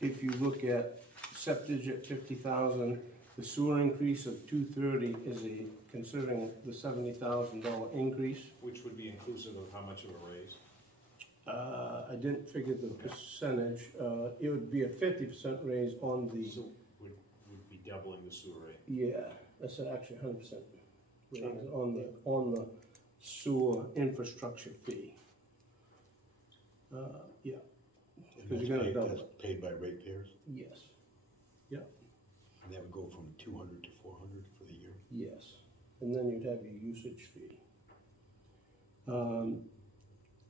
If you look at septic at $50,000, the sewer increase of $230 is considering the $70,000 increase. Which would be inclusive of how much of a raise? I didn't figure the percentage. It would be a 50% raise on the, So would be doubling the sewer rate. yeah, that's actually 100% raise on the sewer infrastructure fee. Yeah, because you're gonna double That's it. paid by ratepayers, Yes, and that would go from 200 to 400 for the year. yes. And then you'd have your usage fee.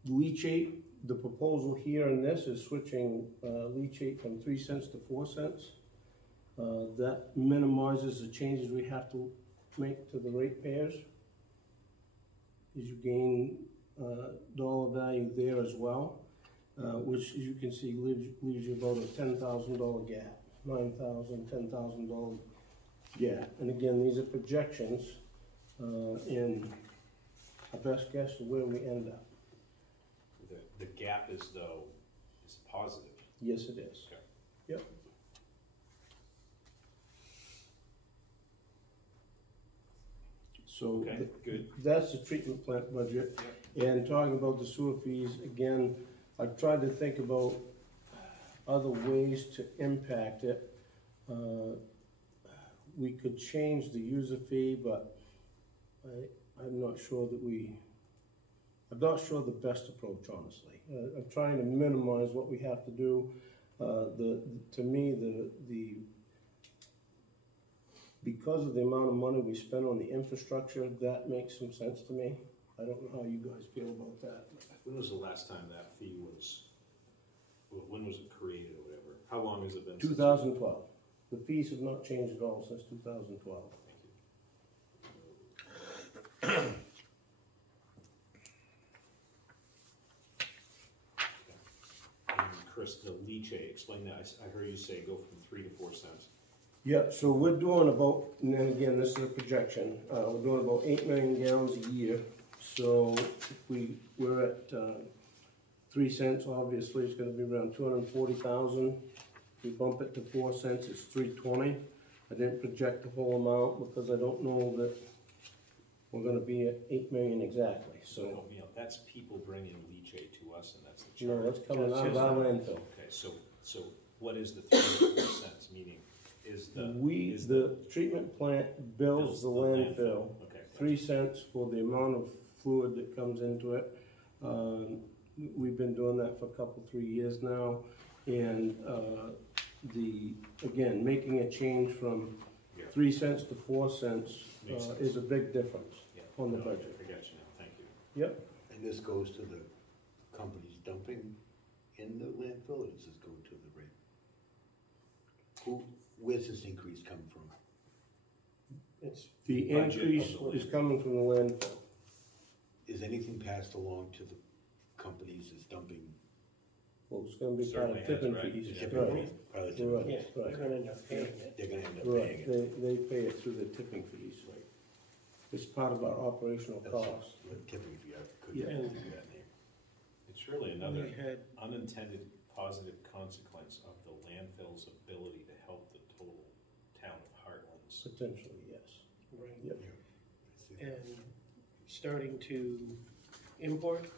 Leachate, the proposal here in this is switching leachate from 3 cents to 4 cents. That minimizes the changes we have to make to the ratepayers. As you gain dollar value there as well, which as you can see leaves you about a $10,000 gap, $9,000, $10,000 gap. And again, these are projections in our best guess of where we end up. The gap is positive. Yes, it is. Okay. Yep. So Okay, good. that's the treatment plant budget. And talking about the sewer fees, again, I've tried to think about other ways to impact it. We could change the user fee, but I'm not sure the best approach, honestly. I'm trying to minimize what we have to do. To me, because of the amount of money we spend on the infrastructure, that makes some sense to me. I don't know how you guys feel about that. When was the last time that fee was, when was it created or whatever? How long has it been? 2012. The fees have not changed at all since 2012. And Chris, the leachate, explain that. I heard you say go from 3 to 4 cents. Yeah, so we're doing about, and then again, this is a projection, we're doing about 8 million gallons a year. So if we're at 3 cents, obviously it's gonna be around 240,000. If we bump it to 4 cents, it's 320. I didn't project the whole amount because I don't know that we're gonna be at 8 million exactly, so. No, you know, that's people bringing leachate to us, and that's the charge. No, that's coming out of our landfill. Okay, so what is the 3 to 4 cents, meaning The treatment plant bills the landfill. Okay. 3 cents for the amount of fluid that comes into it. We've been doing that for a couple, 3 years now. And again, making a change from 3 cents to 4 cents is a big difference on the budget. I got you now, thank you. Yep. And this goes to the companies dumping in the landfill, or does this go to the rate? Where's this increase come from? It's The budget increase of the is coming from the landfill. Is anything passed along to the companies that's dumping? Well, it's gonna be part of Certainly has, tipping right? fees. Tipping Right. fees, part of the tipping Right. Yeah, fees. they're gonna end up paying it. They're gonna end up Right, paying it. they pay it through the tipping fees. It's part of our operational That's cost. a tipping fee, I couldn't Yeah. think of that name. It's really another We had, unintended positive consequence of the landfill's ability to help the total town of Heartland's. Potentially, yes. right, Yep. and starting to import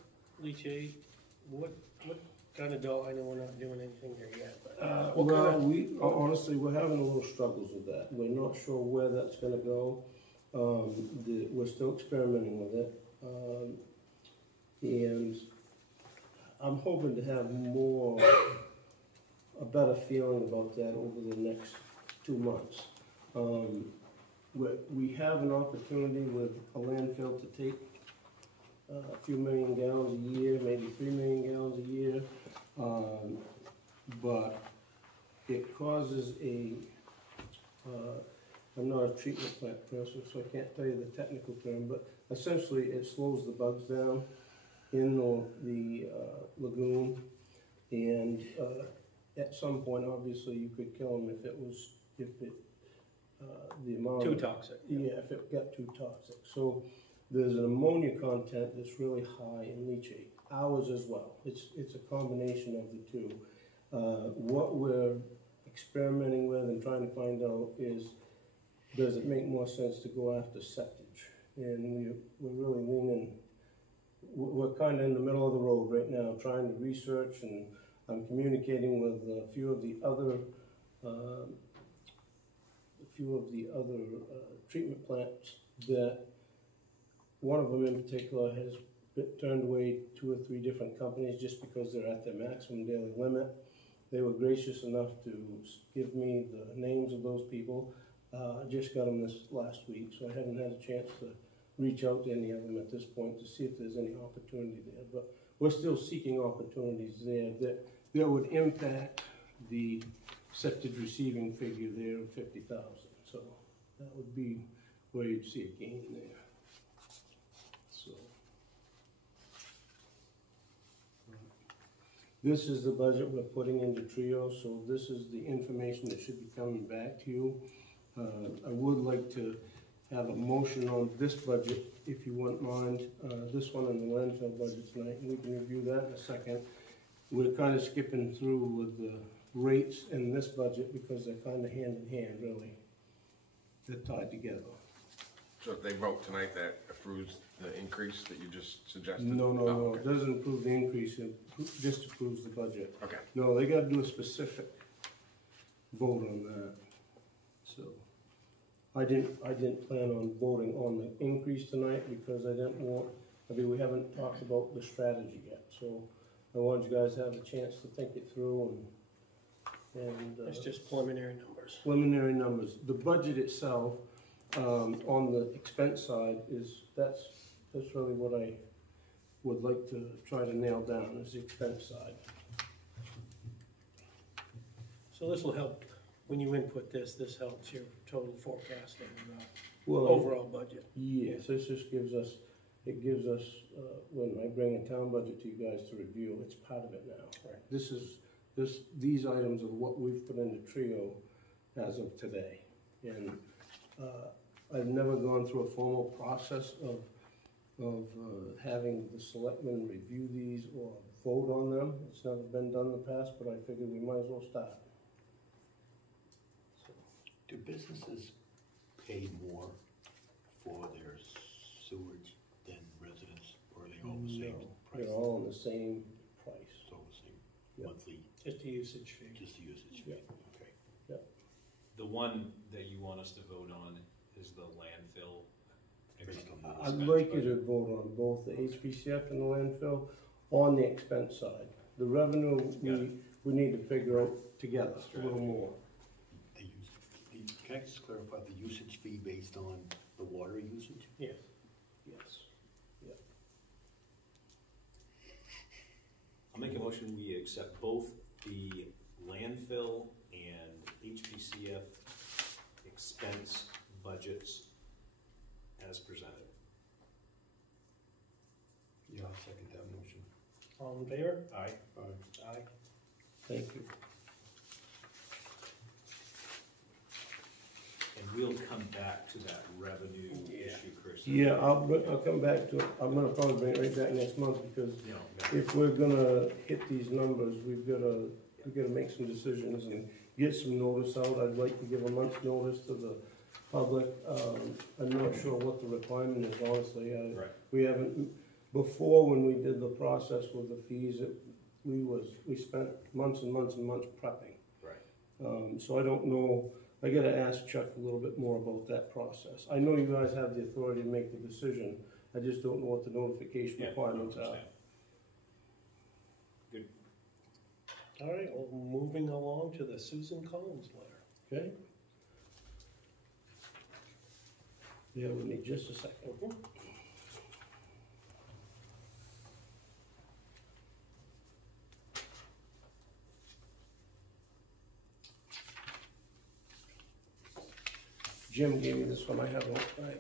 leachate, what kind of dough, I know we're not doing anything there yet, but what Well, kind honestly, we're having a little struggles with that. We're not sure where that's gonna go. We're still experimenting with it. And I'm hoping to have a better feeling about that over the next 2 months. We have an opportunity with a landfill to take a few million gallons a year, maybe 3 million gallons a year. But it causes I'm not a treatment plant person, so I can't tell you the technical term, but essentially it slows the bugs down in the lagoon. And at some point, obviously, you could kill them the amount. too toxic. Yeah, if it got too toxic. So there's an ammonia content that's really high in leachate. Ours as well. It's a combination of the two. What we're experimenting with and trying to find out is, does it make more sense to go after septage? And we're really leaning, we're kind of in the middle of the road right now, trying to research, and I'm communicating with a few of the other treatment plants that one of them in particular has turned away 2 or 3 different companies just because they're at their maximum daily limit. They were gracious enough to give me the names of those people. I just got them this last week, so I haven't had a chance to reach out to any of them at this point to see if there's any opportunity there. But we're still seeking opportunities there that would impact the septic receiving figure there of 50,000. So that would be where you'd see a gain there. So this is the budget we're putting into Trio, so this is the information that should be coming back to you. I would like to have a motion on this budget, if you wouldn't mind, this one and the landfill budget tonight, and we can review that in a second. We're kind of skipping through with the rates in this budget because they're kind of hand in hand, really. They're tied together. So if they vote tonight, that approves the increase that you just suggested? No, Oh, it okay. doesn't approve the increase, it just approves the budget. Okay. No, they gotta do a specific vote on that, so. I didn't plan on voting on the increase tonight because we haven't talked about the strategy yet, so I wanted you guys to have a chance to think it through And That's just preliminary numbers. preliminary numbers. The budget itself, on the expense side that's really what I would like to try to nail down, is the expense side. So this will help, when you input this helps your total forecasting of the Well, overall budget. yes, this just gives us, when I bring a town budget to you guys to review, it's part of it now. Right. These items are what we've put into Trio as of today. And I've never gone through a formal process of having the selectmen review these or vote on them. It's never been done in the past, but I figured we might as well start. Do businesses pay more for their sewage than residents, or are they all the same price? They're all on the same price. It's all the same Yeah. monthly, Just a usage fee. just the usage Yeah. fee? Okay. The one that you want us to vote on is the landfill. Based on the I'd expense like you to budget. vote on both the HPCF and the landfill on the expense side. The revenue, we need to figure out together a little more. Can I just clarify the usage fee based on the water usage? Yes. Yes. I'll make a motion, we accept both the landfill and HPCF expense budgets as presented. Yeah, I'll second that motion. All in favor? Aye. Aye. Thank you. And we'll come back to that revenue issue, Chris. Yeah, I'll come back to it. I'm gonna probably bring it right back next month, because You know, if we're gonna hit these numbers, we've gotta make some decisions and get some notice out. I'd like to give a month's notice to the public. I'm not sure what the requirement is, honestly. right. We haven't, before, when we did the process with the fees, we spent months and months and months prepping. Right. So I don't know, I gotta ask Chuck a little bit more about that process. I know you guys have the authority to make the decision, I just don't know what the notification Yeah, requirements I are. understand. Good. All right, well, moving along to the Susan Collins letter. Okay? Yeah, we need just a second. Mhm. Jim gave me this one, I have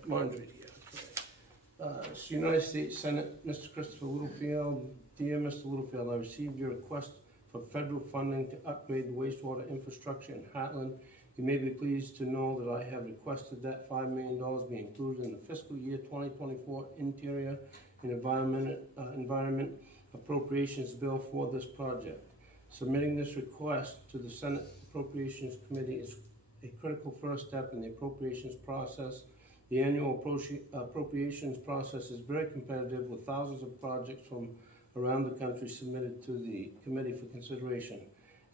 mine's right here. It's United States Senate, Mr. Christopher Littlefield. Dear Mr. Littlefield, I received your request for federal funding to upgrade the wastewater infrastructure in Heartland. You may be pleased to know that I have requested that $5 million be included in the fiscal year 2024 Interior and Environment Appropriations Bill for this project. Submitting this request to the Senate Appropriations Committee is a critical first step in the appropriations process. The annual appropriations process is very competitive, with thousands of projects from around the country submitted to the committee for consideration.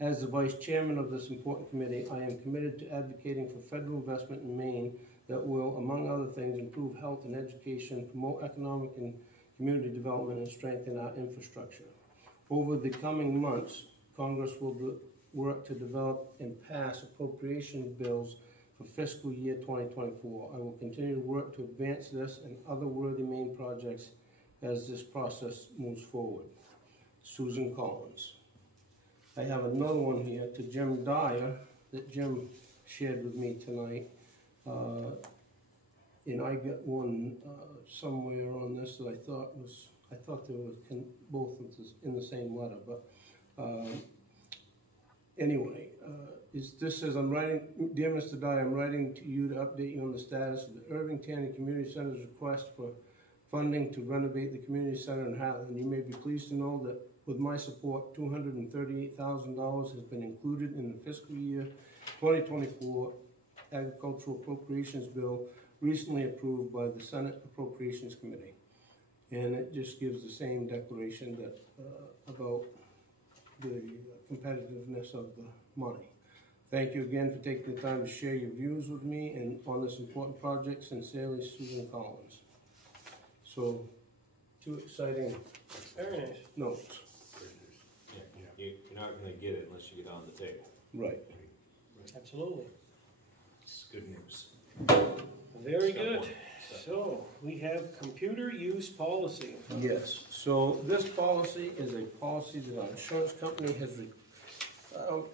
As the vice chairman of this important committee, I am committed to advocating for federal investment in Maine that will, among other things, improve health and education, promote economic and community development, and strengthen our infrastructure. Over the coming months, Congress will work to develop and pass appropriation bills for fiscal year 2024. I will continue to work to advance this and other worthy Maine projects as this process moves forward. Susan Collins. I have another one here to Jim Dyer that Jim shared with me tonight. And I got one somewhere on this that I thought they were both in the same letter, but anyway, this says, I'm writing, dear Mr. Dyer, I'm writing to you to update you on the status of the Irving Tanning Community Center's request for funding to renovate the community center in Heartland. You may be pleased to know that with my support, $238,000 has been included in the fiscal year 2024 Agricultural Appropriations Bill recently approved by the Senate Appropriations Committee. And it just gives the same declaration that about the competitiveness of the money. Thank you again for taking the time to share your views with me and on this important project. Sincerely, Susan Collins. So, two exciting Very nice. notes. Yeah, you're not gonna get it unless you get on the table. Right. Absolutely. It's good news. Very good. So, we have computer use policy. Yes, so this policy is a policy that our insurance company has,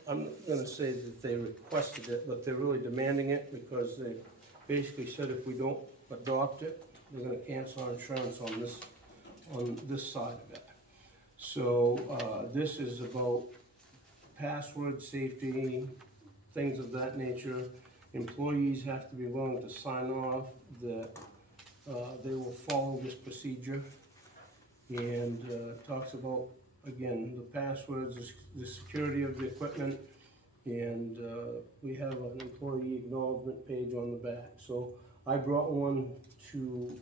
I'm gonna say that they requested it, but they're really demanding it because they basically said if we don't adopt it, they're gonna cancel our insurance on this side of it. So, this is about password safety, things of that nature. Employees have to be willing to sign off that they will follow this procedure. And talks about, again, the passwords, the security of the equipment, and we have an employee acknowledgement page on the back. So I brought one to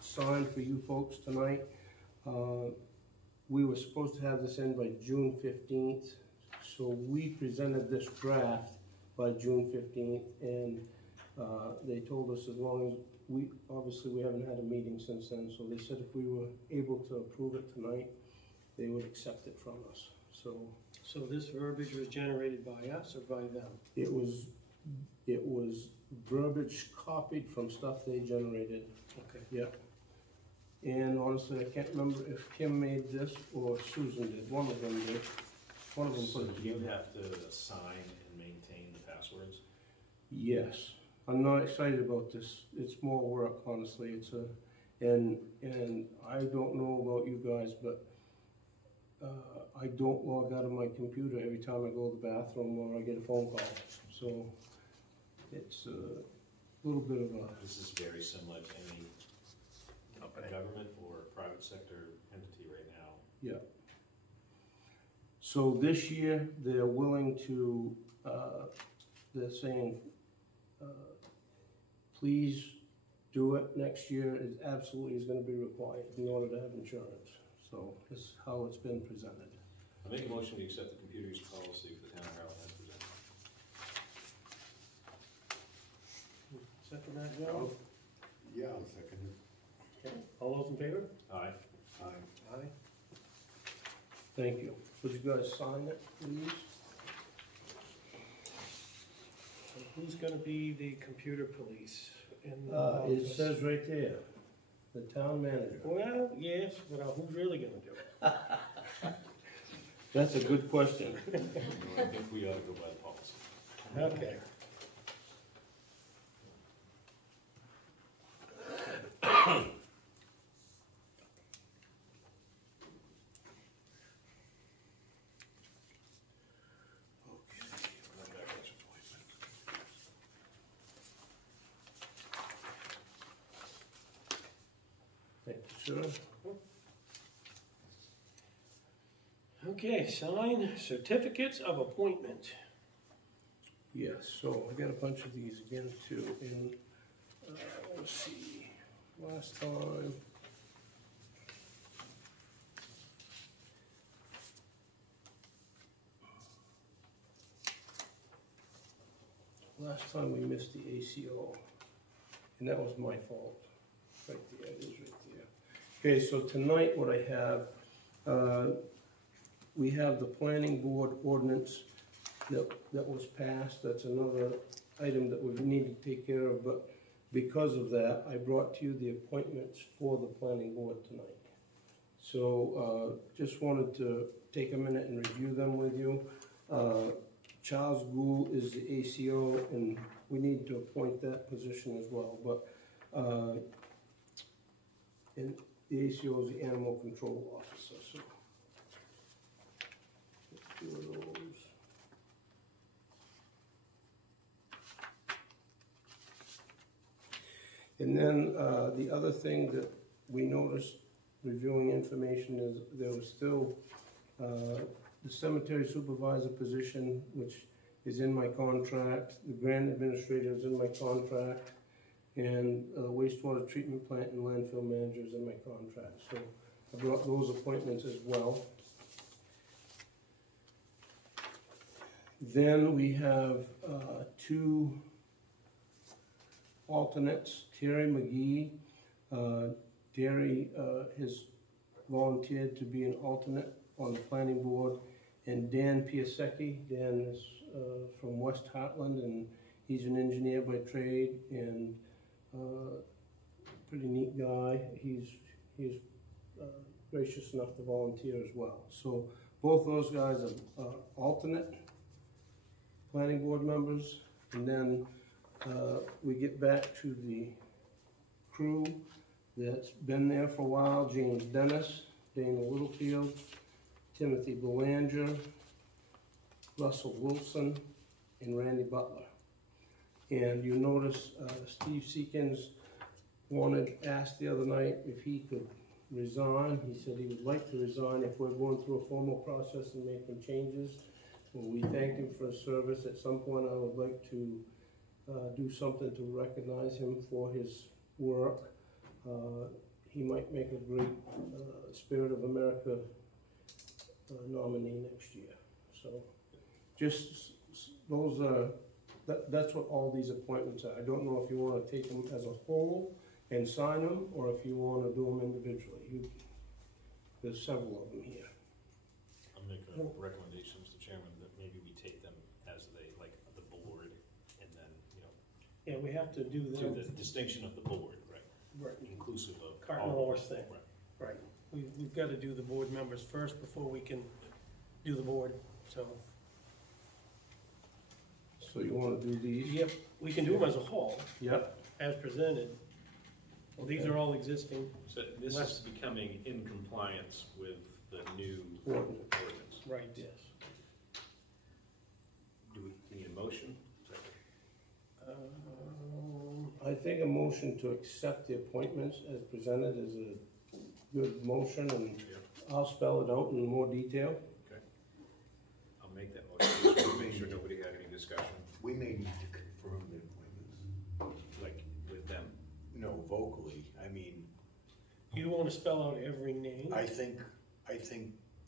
sign for you folks tonight. We were supposed to have this in by June 15th, so we presented this draft by June 15th, and they told us as long as obviously we haven't had a meeting since then, so they said if we were able to approve it tonight, they would accept it from us. So this verbiage was generated by us or by them? It was verbiage copied from stuff they generated. Okay. Yep. And honestly, I can't remember if Kim made this or Susan did. One of them did. One of them So put it you together. have to assign and maintain the passwords? Yes. I'm not excited about this. It's more work, honestly. And I don't know about you guys, but I don't log out of my computer every time I go to the bathroom or I get a phone call. So it's a little bit of a... This is very similar to any government or private sector entity right now. Yeah. So this year, they're willing to, they're saying, please do it. Next year, it absolutely is going to be required in order to have insurance. So this is how it's been presented. I make a motion to accept the computer use policy for the town of Harlem as presented. Second that, Joe? Yeah, I'll second it. Okay, all those in favor? Aye. Aye. Aye. Thank you. Would you guys sign it, please? So who's gonna be the computer police in the It office? says right there, the town manager. Well, yes, but who's really gonna do it? That's a good question. I think we ought to go by the policy. Okay. Thank you, sir. Okay, sign certificates of appointment. Yes, so I got a bunch of these again too, and, let's see, last time. Last time we missed the ACO, and that was my fault. Right there, it is right there. Okay, so tonight what I have, we have the planning board ordinance that was passed. That's another item that we need to take care of, but because of that, I brought to you the appointments for the planning board tonight. So, just wanted to take a minute and review them with you. Charles Gould is the ACO, and we need to appoint that position as well, but, and the ACO is the animal control officer, so. Two of those. And then the other thing that we noticed reviewing information is there was still the cemetery supervisor position, which is in my contract, the grant administrator is in my contract, and wastewater treatment plant and landfill manager is in my contract. So I brought those appointments as well. Then we have two alternates, Terry McGee. Terry has volunteered to be an alternate on the planning board, and Dan Piasecki. Dan is from West Heartland, and he's an engineer by trade, and pretty neat guy. He's gracious enough to volunteer as well. So both those guys are alternate planning board members, and then we get back to the crew that's been there for a while: James Dennis, Dana Littlefield, Timothy Belanger, Russell Wilson, and Randy Butler. And you notice Steve Seekins asked the other night if he could resign. He said he would like to resign if we're going through a formal process and making changes. Well, we thanked him for his service. At some point, I would like to do something to recognize him for his work. He might make a great Spirit of America nominee next year. So just those are, that's what all these appointments are. I don't know if you want to take them as a whole and sign them, or if you want to do them individually. There's several of them here. I'll make a recommendation, Mr. Chairman, that maybe we take them as they, like, the board, and then, you know. Yeah, we have to do To them. the distinction of the board, right? Right. Inclusive of. Cart and horse thing. Right. We've got to do the board members first before we can do the board, so. So you want to do these? Yep, we can do them as a whole, Yep. as presented. Well, these are all existing. So this is becoming in compliance with the new ordinance. Right. Yes. Do we need a motion? I think a motion to accept the appointments as presented is a good motion, and I'll spell it out in more detail. Okay. I'll make that motion, just to make sure nobody had any discussion, We may need to confirm the appointments. like, with them. No, vocally, I mean, You want to spell out every name? I think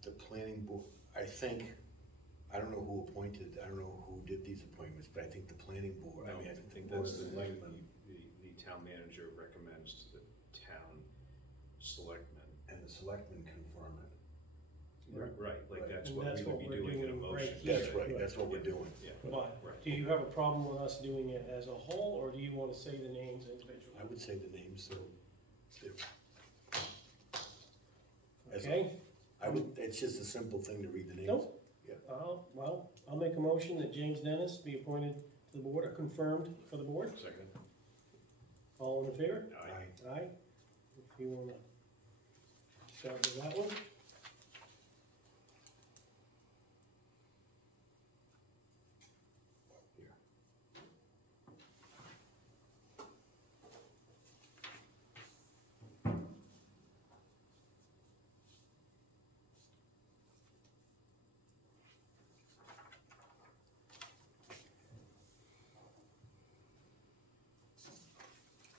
the planning board, I don't know who appointed, I don't know who did these appointments, but I think the planning board, I mean, I think the board of that's the selectmen the town manager recommends to the town selectmen. and the selectmen confirm it. Right, like Right. that's And what that's we would what be we're doing in a doing motion. right here. That's right, that's what we're doing. Yeah, But right. do you have a problem with us doing it as a whole, or do you want to say the names individually? I would say the names, so, as- Okay? it's just a simple thing to read the names. Nope. Yeah. Well, I'll make a motion that James Dennis be appointed to the board, or confirmed for the board. Second. All in favor? Aye. Aye. If you want to start with that one. Here.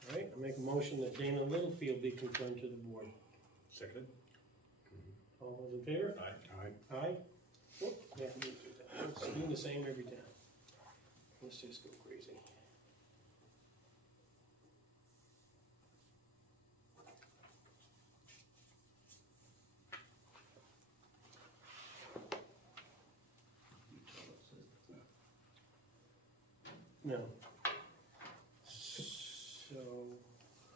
All right, I make a motion that Dana Littlefield be confirmed to the board. Seconded? All those in favor? Aye. All right, Aye. Whoop, yeah, we do that. Let's do the same every time. Let's just go crazy. No. So,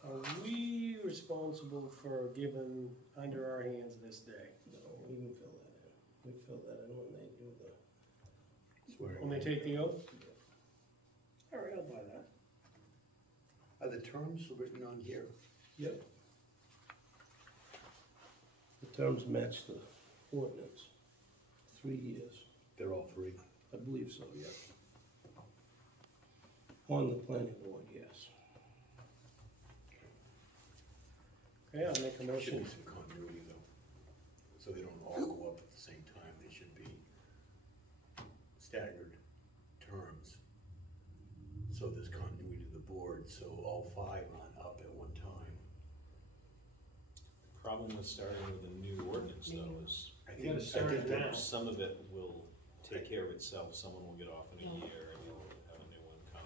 are we responsible for giving under our hands this day? No, we can fill that in. We fill that in when they do the. swear. When they take the oath? All right, I'll buy that. Are the terms written on here? Yep. The terms match the ordinance. 3 years. They're all three. I believe so, yeah. On the planning board, yes. Okay, I'll make a There should motion. be some continuity though, so they don't all go up at the same time, they should be staggered terms. So there's continuity to the board, so all five run up at one time. Problem with starting with a new ordinance though is I You gotta think, start I it think now. that, some of it will take care of itself, someone will get off in a year and you'll have a new one come.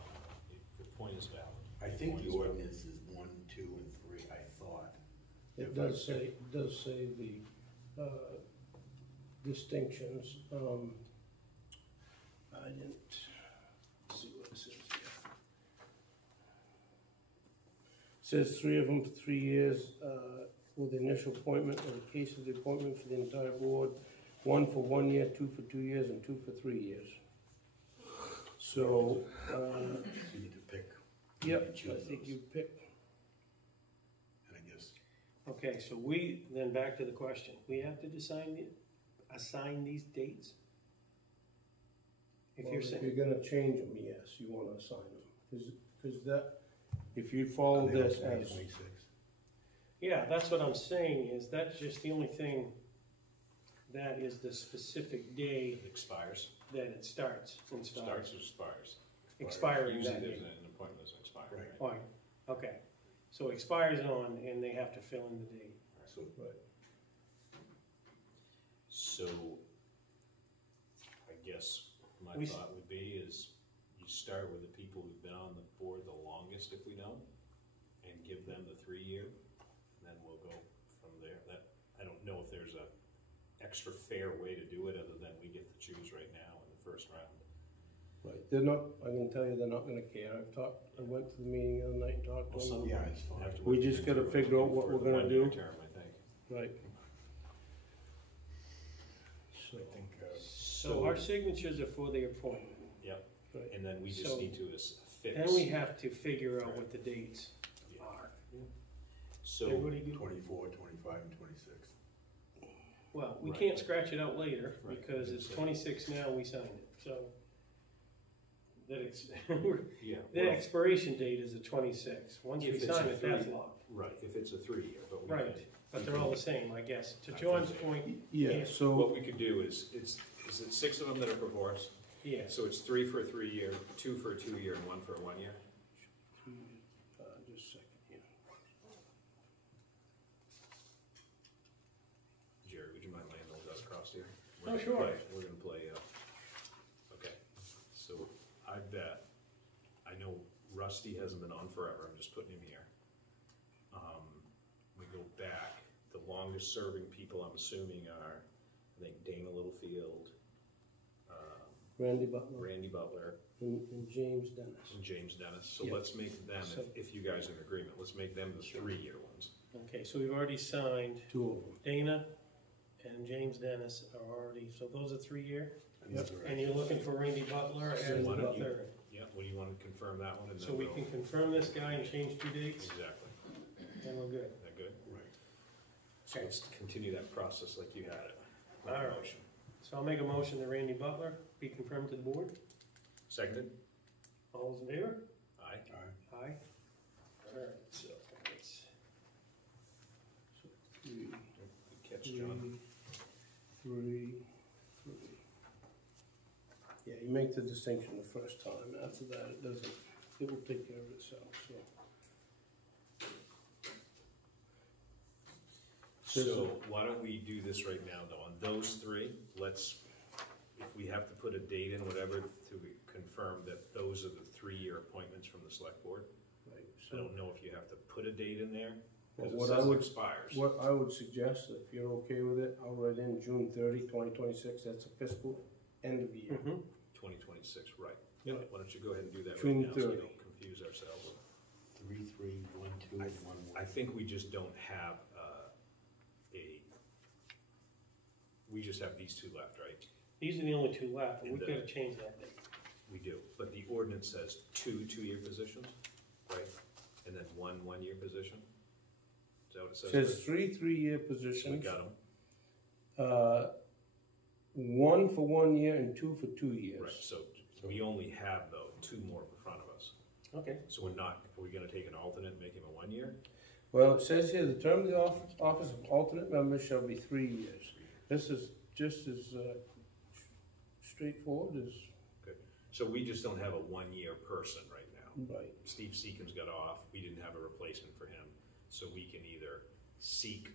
The point is valid. I think point the is valid. ordinance is 1, 2, and 3, I thought. It does say the distinctions. I didn't see what it says here. Says 3 of them for 3 years, with the initial appointment, or the case of the appointment for the entire board, 1 for 1 year, 2 for 2 years, and 2 for 3 years. So, You get to pick. yep, choose I think those. you pick. And I guess, Okay, so then back to the question, we have to assign these dates? If Well, you're if saying, you're gonna change them, yes, you wanna assign them, because that, if you follow are they all this as, 2026? yeah, that's what I'm saying, is that's just the only thing that is the specific day It expires. that it starts. Starts or expires? Expiring Usually that there's day. an appointment that's expired, Right. right? Fine, okay. So expires on, and they have to fill in the date. So, So, I guess my We- thought would be is you start with the people who've been on the board the longest, if we know, and give them the 3-year, and then we'll go from there. I don't know if there's a extra fair way to do it, other than we get to choose right now in the first round. right, they're not, I can tell you they're not gonna care. I went to the meeting the other night and talked to them. yeah, it's fine. After We what just you gotta do, figure out what for we're the gonna one-year do. Term, I think. Right. So, I think, So our signatures are for the appointment. Yep, right, and then we just So- need to fix. Then we have to figure out what the dates Yeah. are. So, Everybody good? 24, 25, and 26. Well, we Right. can't scratch it out later, Right. because it's 26 now, we signed it, so. That yeah. the well, expiration date is the 26th. Once we If it's sign a it, that's three- locked. Right, if it's a 3-year, but we Right, can. but they're all the same, I guess. To I John's think- point, yeah, so, What we could do is it 6 of them that are divorced? yes, So it's 3 for a 3-year, 2 for a 2-year, and 1 for a 1-year? just a second here. Jerry, would you mind laying those out across here? Oh, sure. We're gonna play, okay, so I bet, I know Rusty hasn't been on forever, I'm just putting him here. We go back, the longest serving people I'm assuming are, I think Dana Littlefield, Randy Butler Randy Butler, and James Dennis. and James Dennis, so Yeah. let's make them, So- if you guys are in agreement, let's make them the 3-year ones. okay, so we've already signed 2 of them. Dana and James Dennis are already, so those are 3-year? Yep. And you're looking for Randy Butler as why the don't you- third? Yeah, what do you wanna confirm that one, and then So we we'll- can confirm this guy and change 2 dates, Exactly, and we're good. is that good? Right. So Okay. let's continue that process like you had it. Make a All right. motion. So I'll make a motion that Randy Butler be confirmed to the board. Seconded? All those in favor? Aye. Aye. All right, so it's, So 3, Good catch, John. 3. Yeah, you make the distinction the first time. After that, it will take care of itself, so. So why don't we do this right now, though, on those 3, if we have to put a date in, whatever, to confirm that those are the 3-year appointments from the select board. Right, I so don't know if you have to put a date in there, because Well, it what I says it would- expires. what I would suggest, if you're okay with it, I'll write in June 30, 2026, that's a fiscal end of year. 2026, right. Yeah. Why don't you go ahead and do that right June now, so we 30. don't confuse ourselves. 3, 3, 1, 2, and 1, 1. I think we just don't have we just have these 2 left, right? these are the only 2 left, and we've And the- gotta change that date. We do, but the ordinance says 2 2-year positions, right? And then 1 1-year position? Is that what it says? Says 3 3-year So we positions, got them, 1 for 1 year and 2 for 2 years. right, so we only have, though, 2 more in front of us. Okay, So are we gonna take an alternate and make him a 1-year? Well, it says here, the term of the office of alternate member shall be 3 years. This is just as straightforward as, Good. So we just don't have a 1-year person right now. right. Steve Seekins got off, we didn't have a replacement for him, so we can either seek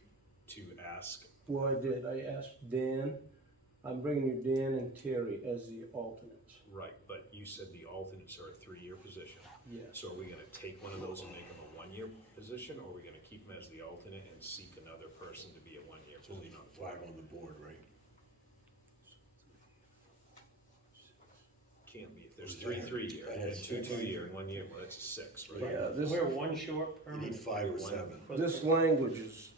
to ask, Well, I did, I asked Dan, I'm bringing you Dan and Terry as the alternates. right, but you said the alternates are a 3-year position. Yes. So are we gonna take one of those and make them a 1-year position, or are we gonna keep them as the alternate and seek another person to be a 1-year So position? there's 5 on the board, right? can't be. If there's three 3-year, and two 2-year, and 1 year, well, that's a 6, right? Yeah, this, We're one short You permanent. need 5 or 7. this language is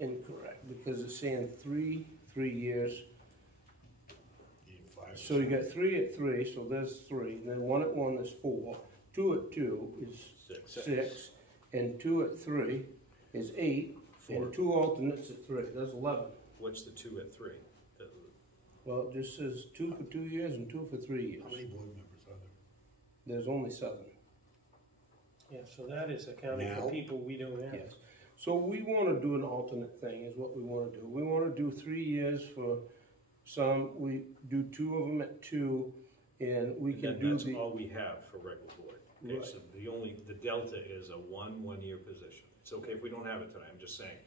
incorrect, because it's saying three years. You need 5 or So you 7. got 3 at 3, so there's 3, and then 1 at 1 is 4, 2 at 2 is 6, and 2 at 3 is 8, and 2 alternates at 3, that's 11. What's the 2 at 3? Well, it just says 2 for 2 years and 2 for 3 years. How many board members are there? There's only 7. Yeah, so that is accounting Now? for people we don't have. Yes. So we wanna do an alternate thing, is what we wanna do. We wanna do 3 years for some, we do 2 of them at 2, and we can And do that's the. all we have for regular board. Okay, Right. so the delta is a 1-1-year position. It's okay if we don't have it tonight, I'm just saying,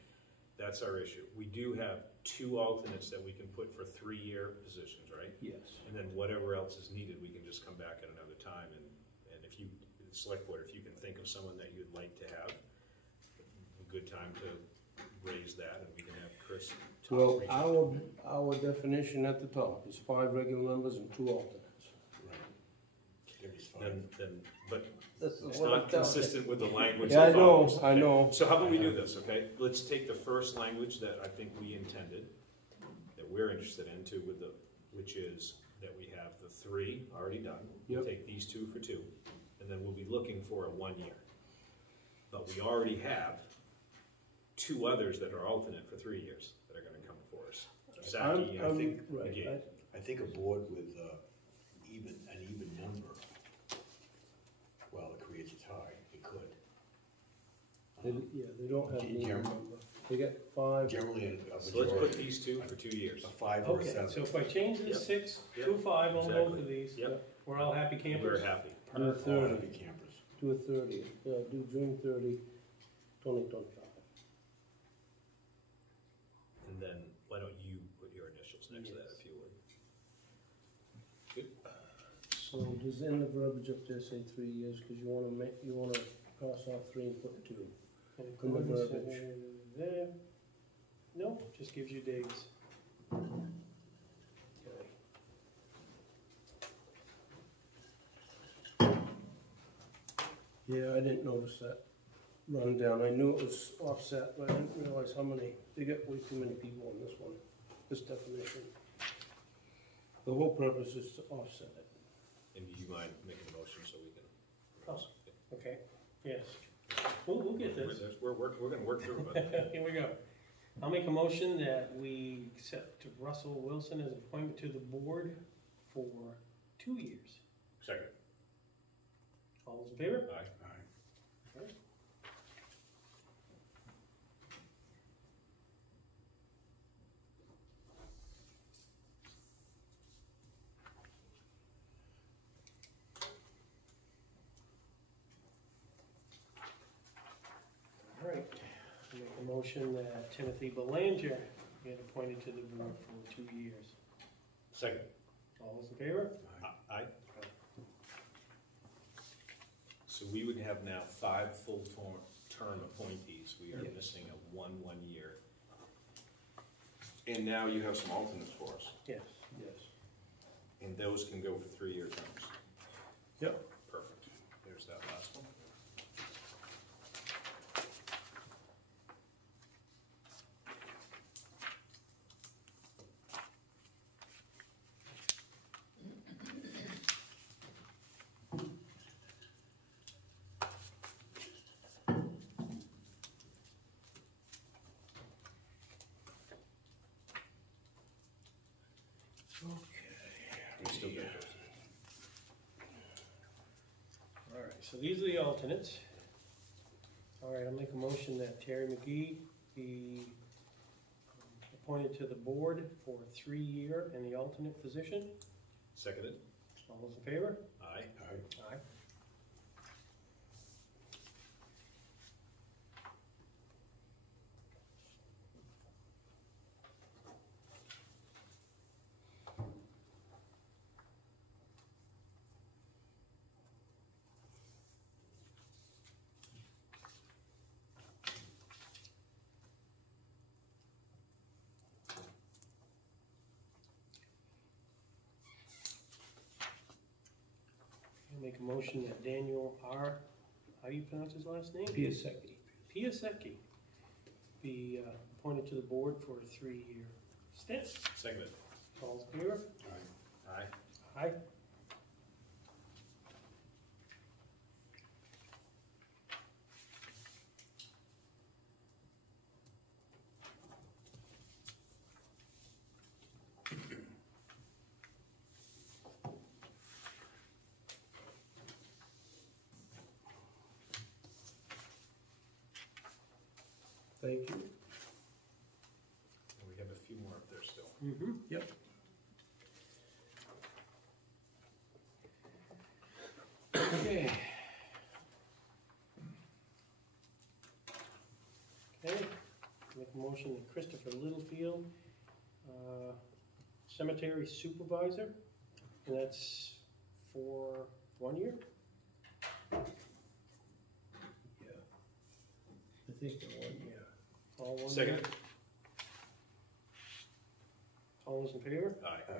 that's our issue. We do have 2 alternates that we can put for 3-year positions, right? Yes. And then whatever else is needed, we can just come back at another time, and if you, the select board, if you can think of someone that you'd like to have, a good time to raise that, and we can have Chris. Tom Well, reach out. our definition at the top is 5 regular members and 2 alternates. Right. There is 5. Then, but That's it's what not I'm telling you. consistent with the language Yeah, that follows. I know. So how about we do this, okay? Let's take the first language that I think we intended, that we're interested in too, which is that we have the 3 already done. We'll Yep. take these 2 for 2, and then we'll be looking for a 1 year. But we already have 2 others that are alternate for 3 years that are gonna come for us. Saki I and think- Right, McGee. I think a board with an even number, well, it creates a tie. It could. they don't have any Jeremy? number. They got 5. Generally, a So let's majority, put these 2 for 2 years. a 5 or a Okay, 7. so if I change the Yep. 6 Yep. to 5 on both Exactly. of these, Yep. we're all happy We're campers? happy. Do a All 30, happy campers. do a 30, do June 30, 2025. And then, why don't you put your initials next to that, if you would? So does in the verbiage up there say 3 years, because you wanna cross off 3 and put 2? In In the accordance verbiage. with there. Nope, just gives you dates. Okay. Yeah, I didn't notice that rundown. I knew it was offset, but I didn't realize how many, they got way too many people on this one, this definition. The whole purpose is to offset it. And do you mind making a motion so we can? Oh. Okay, yes. We'll get this. We're gonna work through it, but Here we go. I'll make a motion that we accept Russell Wilson as appointment to the board for 2 years. second. All those in favor? Aye. All right. All right. I'll make a motion that Timothy Belanger get appointed to the board for 2 years. Second. All those in favor? Aye. So we would have now 5 full term appointees. We are Yes. missing a 1 year. And now you have some alternates for us, Yes. Yes. and those can go for 3-year terms. Yep. Perfect. There's that last one. We still got those. All right, so these are the alternates. All right, I'll make a motion that Terry McGee be appointed to the board for a 3-year in the alternate position. Seconded. All those in favor? Aye. All right. Aye. Make a motion that Daniel R., how do you pronounce his last name? Piasecki. Piasecki be appointed to the board for a 3-year stint. Seconded. All's in favor? Aye. Aye. Thank you. And we have a few more up there still. Mm-hmm. Yep. Okay. Okay, make a motion that Christopher Littlefield, cemetery supervisor, and that's for 1 year? Yeah. I think the 1 year. All 1 year? Seconded. All those in favor? Aye.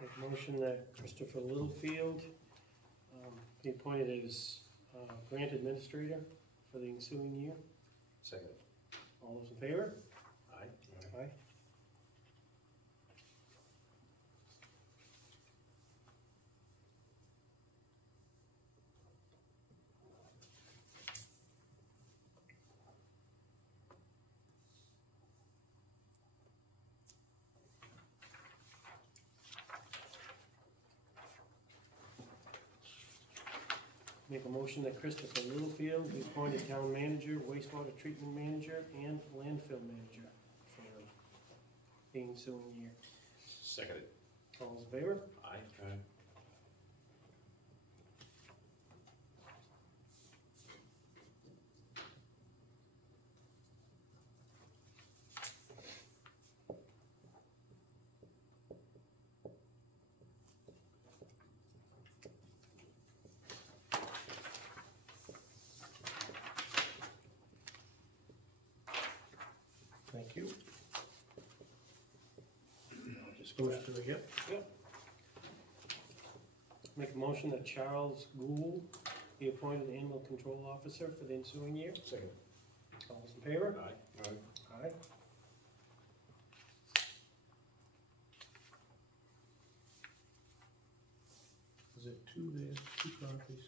Make a motion that Christopher Littlefield be appointed as grant administrator for the ensuing year. Seconded. All those in favor? Aye. Aye. Make a motion that Christopher Littlefield be appointed town manager, wastewater treatment manager, and landfill manager for the ensuing year. Seconded. All those in favor? Aye. Thank you. Just goes to the hip. Yep. Make a motion that Charles Gould be appointed animal control officer for the ensuing year. Seconded. All those in favor? Aye. Aye. Is it two there, 2 copies?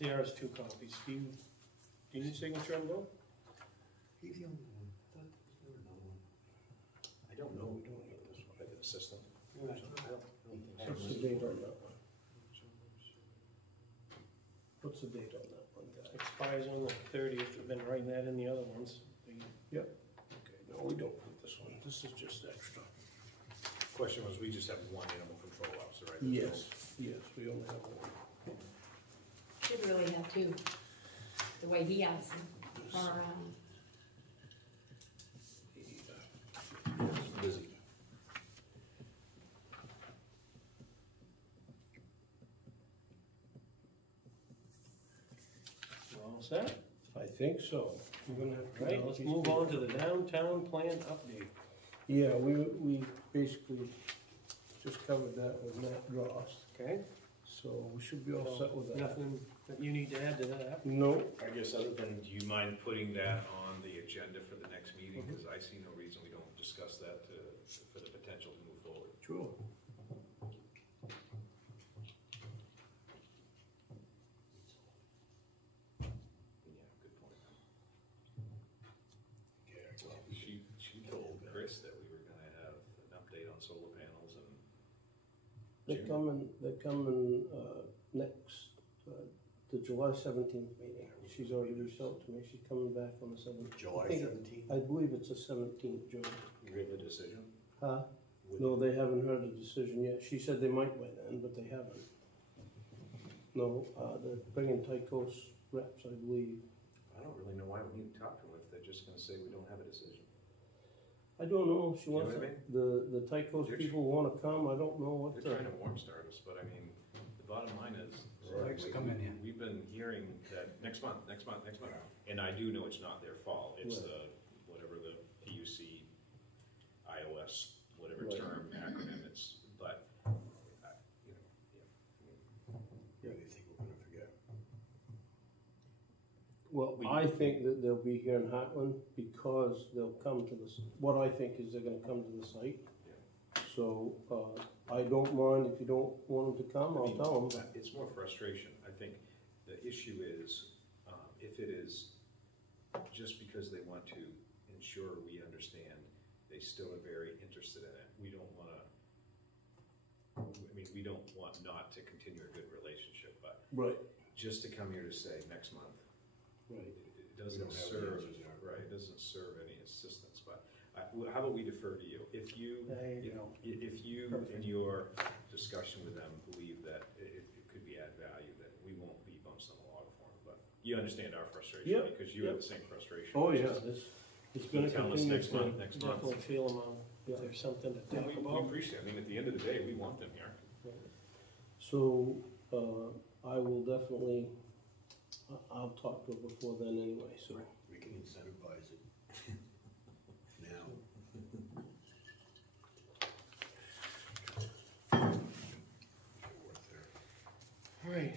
There is 2 copies. Do you need signature on both? He's the only one. I thought there was another one. I don't know. We don't need this one. I did assistant. What's the date on that one? What's the date on that one, guys? Expires on the 30th. I've been writing that in the other ones. Yep. Okay, no, we don't need this one. This is just extra. Question was, we just have one animal control officer, right? There's Yes, we only have one. Should really have 2, the way he has them, or, Busy. You all set? I think so. We're gonna have to. Right, let's move on to the downtown plan update. Yeah, we basically just covered that with Matt Drost, Okay? so we should be all set with that. Nothing that you need to add to that? No, I guess other than, do you mind putting that on the agenda for the next meeting? Because I see no reason we don't discuss that for the potential to move forward. sure. Yeah, good point. She told Chris that we were gonna have an update on solar panels and. They're coming, next, the July 17th meeting. She's already reached out to me. She's coming back on the 17th. July I think- 17th? I believe it's the 17th, Joe. We have a decision? Huh? No, they haven't heard a decision yet. She said they might by then, but they haven't. No, they're bringing Tyco's reps, I believe. I don't really know why we need to talk to them if they're just gonna say we don't have a decision. I don't know if she You know wants, what I the Tycos They're people wanna come, I don't know what They're the. trying to warm start us, but I mean, the bottom line is, we've been hearing that next month, and I do know it's not their fault, it's Right. the, whatever the PUC, iOS, whatever Right. term, acronym it's, but, you know, Really think we're gonna forget. Well, I think that they'll be here in Heartland because they'll come to this, what I think is they're gonna come to the site. So, I don't mind if you don't want them to come, I'll tell them. It's more frustration. I think the issue is, if it is just because they want to ensure we understand, they still are very interested in it. We don't wanna, I mean, we don't want not to continue a good relationship, but Right. just to come here to say next month, Right. it doesn't We don't have the serve, answers yet. right, it doesn't serve any assistance, but how about we defer to you? If you, There you go. if you, in your discussion with them, believe that it could be add value, then we won't be bumps on the log for them, but you understand our frustration, Yep, because you have yep. the same frustration. Oh, which yeah, is- it's gonna Tell us continue next to. month, next month. Definitely feel them out, Yeah. if there's something to And talk we about. appreciate it, I mean, at the end of the day, we want them here. So, I will definitely, I'll talk to her before then anyway, so. We can incentivize it now. Worth there. Right.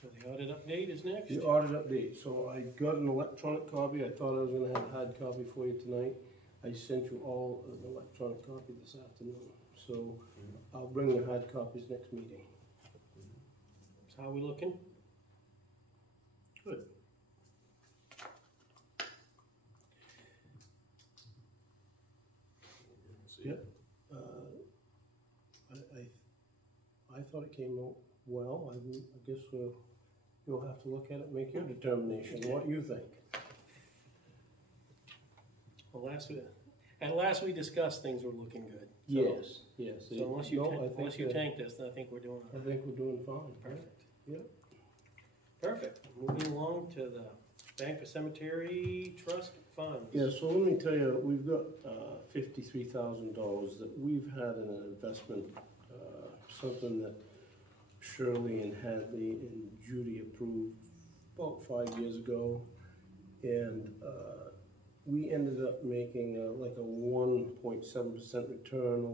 So the audit update is next? The audit update, so I got an electronic copy, I thought I was gonna have a hard copy for you tonight. I sent you all an electronic copy this afternoon, so I'll bring the hard copies next meeting. So how we looking? Good. See? Yep. I thought it came out well, I guess you'll have to look at it, make your determination, what you think. Well, last we discussed, things were looking good. So- Yes. So unless you, No, I think unless you that- tanked us, I think we're doing I all right. think we're doing fine. Perfect. Yep. Perfect. Moving along to the Bank for Cemetery Trust Funds. Yeah, so let me tell you, we've got $53,000 that we've had in an investment, something that Shirley and Hadley and Judy approved about 5 years ago. And we ended up making like a 1.7% return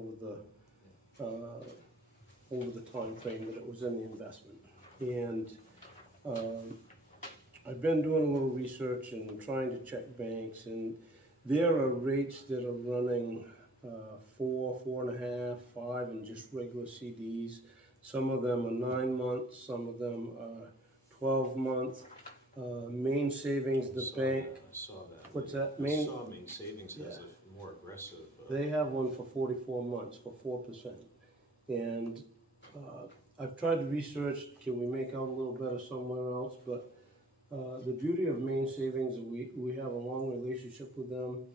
over the time frame that it was in the investment. And I've been doing a little research and trying to check banks, and there are rates that are running 4, 4.5, 5, and just regular CDs. Some of them are 9 months, some of them are 12 months. Main Savings, the bank, I saw that. what's that? I saw Main Savings has a more aggressive. They have one for 44 months for 4%. And I've tried to research, can we make out a little better somewhere else? But the beauty of Main Savings, we have a long relationship with them.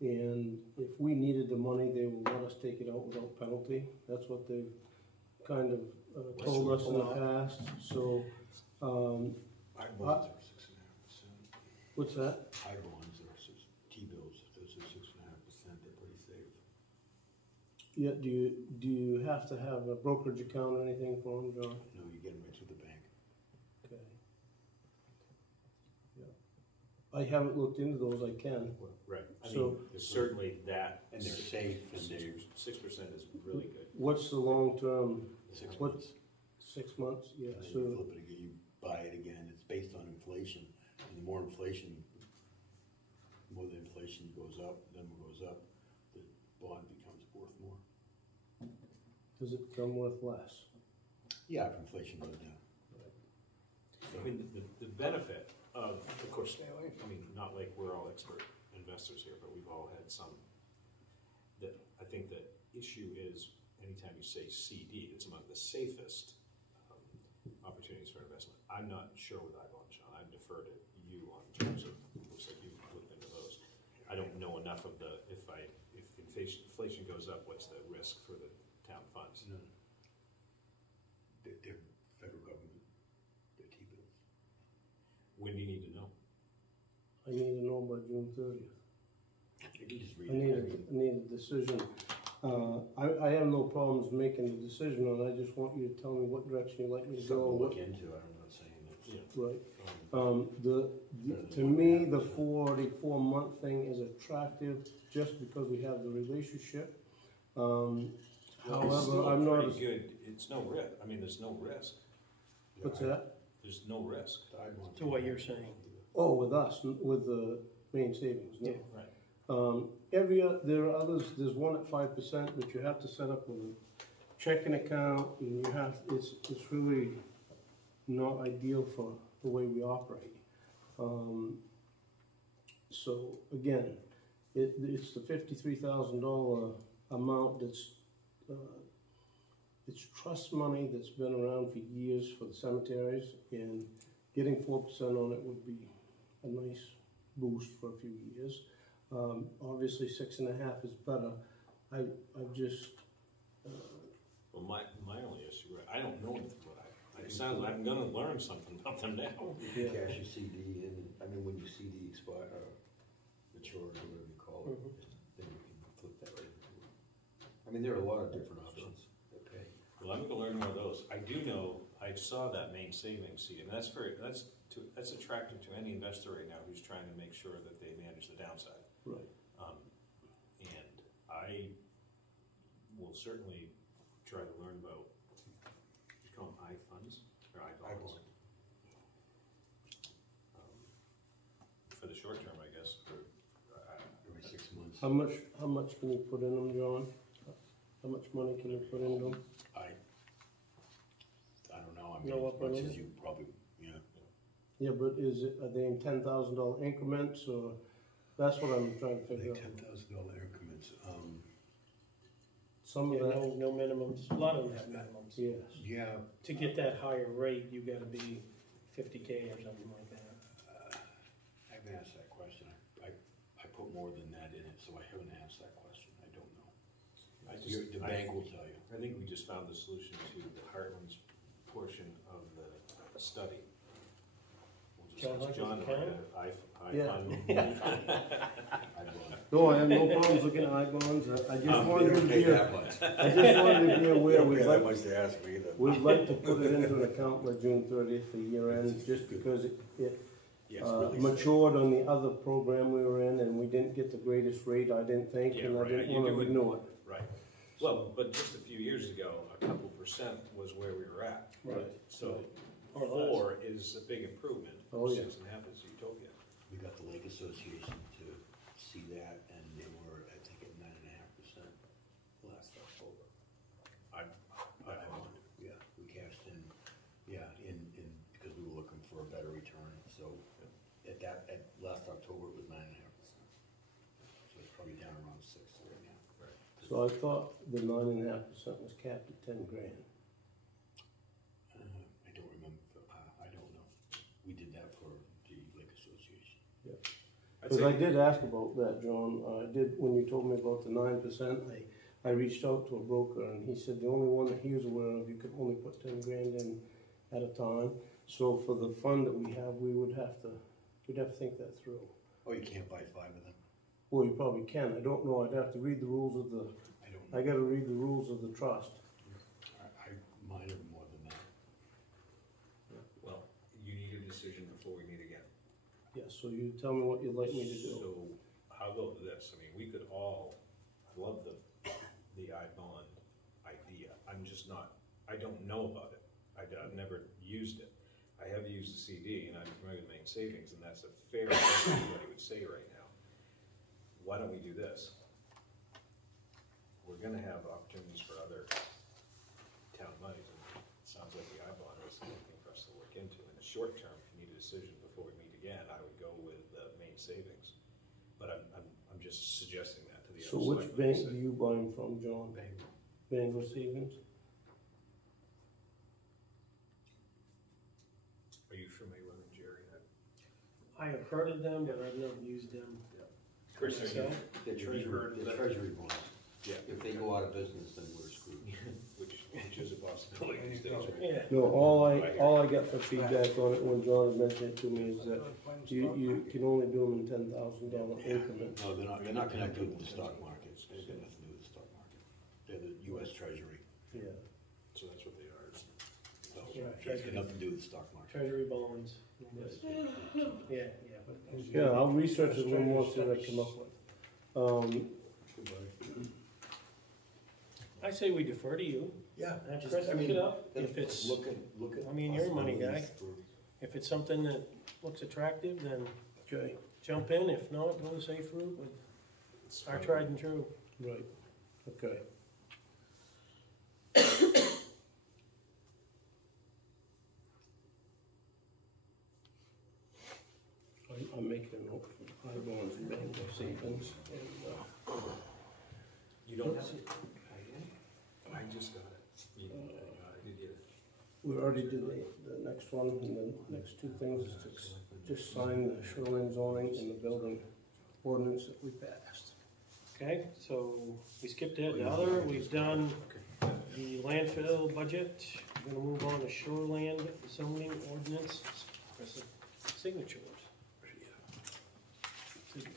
And if we needed the money, they will let us take it out without penalty. That's what they've kind of told us in the past. So, I bonds are 6.5%. what's that? I bonds are T-bills, those are 6.5%, they're pretty safe. Yeah, do you have to have a brokerage account or anything for them, John? No, you get them right through the bank. Okay. Yeah. I haven't looked into those, I can. Right, I So- mean, certainly that. And they're safe, and they're 6% is really good. What's the long-term, 6 what- months. 6 months? Yeah, And then you so, flip it again, you buy it again, it's based on inflation, and the more inflation, the more the inflation goes up, the bond becomes worth more. does it become worth less? Yeah, if inflation goes down. I mean, the benefit of course, I mean, not like we're all expert investors here, but we've all had some, that I think the issue is anytime you say CD, it's among the safest opportunities for investment. I'm not sure with iBond, John, I'd defer to you on terms of, looks like you've looked into those. I don't know enough of the, if inflation goes up, what's the risk for the town funds. No. They're federal government, they're T-bills. When do you need to know? I need to know by June 30th. You can just read I need a decision. I have no problems making the decision, and I just want you to tell me what direction you'd like me to Something go. to look into, I'm not saying it's. Right. To me, the 44-month thing is attractive just because we have the relationship. However, I'm not. Pretty good, it's no risk, I mean, there's no risk, What's that? there's no risk. To what you're saying. Oh, with us, with the main savings, no. Yeah. Right. There are others, there's one at 5%, but you have to set up a checking account, and you have, it's really not ideal for the way we operate. So again, it's the $53,000 amount that's, it's trust money that's been around for years for the cemeteries, and getting 4% on it would be a nice boost for a few years. Obviously 6.5 is better. I've just, Well, my only issue, I don't know what it sounds like I'm gonna learn something about them now. You can cash your CD in, I mean, when your CD expire, mature, or whatever you call it, then you can flip that right into it. I mean, there are a lot of different options that pay. Well, I'm gonna learn more of those. I do know, I saw that main savings seed, and that's attractive to any investor right now who's trying to make sure that they manage the downside. right. And I will certainly try to learn about, you call them I-funds, or I-bonds. For the short term, I guess, Every 6 months. How much can you put in them, John? How much money can you put in them? I don't know, I mean, No as upper much limit? as you probably, yeah. Yeah, but are they in $10,000 increments, or, that's what I'm trying to figure out. $10,000 increments, Some of Yeah, that, no minimums, a lot of them have minimums. yes. yeah, To get that higher rate, you gotta be 50K or something like that. I haven't asked that question, I put more than that in it, so I haven't asked that question, I don't know. The bank will tell you. I think we just found the solution to the Heartland's portion of the study. John We'll just Michael's ask account? No, I have no problems looking at I-bonds. I just wanted you to Pay be, that much. I just wanted to be aware, Don't pay that much to ask me either. we'd like to put it into an account by June 30th for year end, just because it Yeah, it's really matured on the other program we were in, and we didn't get the greatest rate, I didn't think, Yeah, and I right. didn't You want to do it. renew it. Right. Well, but just a few years ago, a couple percent was where we were at. Right. So Or less. 4 is a big improvement. Oh, yeah. 6.5 is utopia. We got the Lake Association to see that, and they were, I think, at 9.5% last October. Yeah, we cashed in, because we were looking for a better return, so at last October, it was 9.5%. So it's probably down around 6 right now. Right. So I thought the 9.5% was capped at 10 grand. I don't remember, I don't know. We did that for the Lake Association. Because I did ask about that, John. I did, when you told me about the 9%, I reached out to a broker, and he said the only one that he was aware of, you could only put 10 grand in at a time. So for the fund that we have, we'd have to think that through. Oh, you can't buy 5 of them? Well, you probably can. I don't know. I'd have to read the rules of the, I don't know. I gotta read the rules of the trust. Mine are more than that. Well, you need a decision before we meet again. Yes, so you tell me what you'd like me to do. So how about this? I mean, we could all, I love the I-bond idea. I'm just not, I don't know about it. I've never used it. I have used the CD, and I'm familiar with main savings, and that's a fair thing anybody would say right now. Why don't we do this? We're gonna have opportunities for other town monies, and it sounds like the I-bond is something for us to look into. In the short term, if you need a decision before we meet again, I would go with main savings. But I'm just suggesting that to the So other which selectmen. bank do you buy them from, John? Bangor Savings? Are you familiar with them, Jerry? I have heard of them, but I've never used them. Chris, are you? The Have you heard that? treasury bonds. Yeah. If they go out of business, then we're screwed. Which is a possibility these days, right? Yeah. No, all I got for feedback on it when John had mentioned it to me is that you can only do them in $10,000 increments. No, they're not connected with the stock market. They've got nothing to do with the stock market. They're the US Treasury. Yeah. So that's what they are. So Yeah, it's got nothing to do with the stock market. Treasury bonds. Yeah, Yeah, I'll research it a little more, see what I come up with. I say we defer to you. Yeah. Chris, pick it up. If it's, Look at. I mean, you're a money guy. possibilities for- if it's something that looks attractive, then Okay, jump in. If not, go the safe route with our tried and true. right, okay. I'm making a note for high bonds and bank savings and, You don't have it? I just got it. I did get it. we already did the next one, and the next two things is to just sign the shoreline zoning and the building ordinance that we passed. Okay, so we skipped ahead to other. We've done the landfill budget. We're gonna move on to shoreland zoning ordinance. Press the signatures. Signature.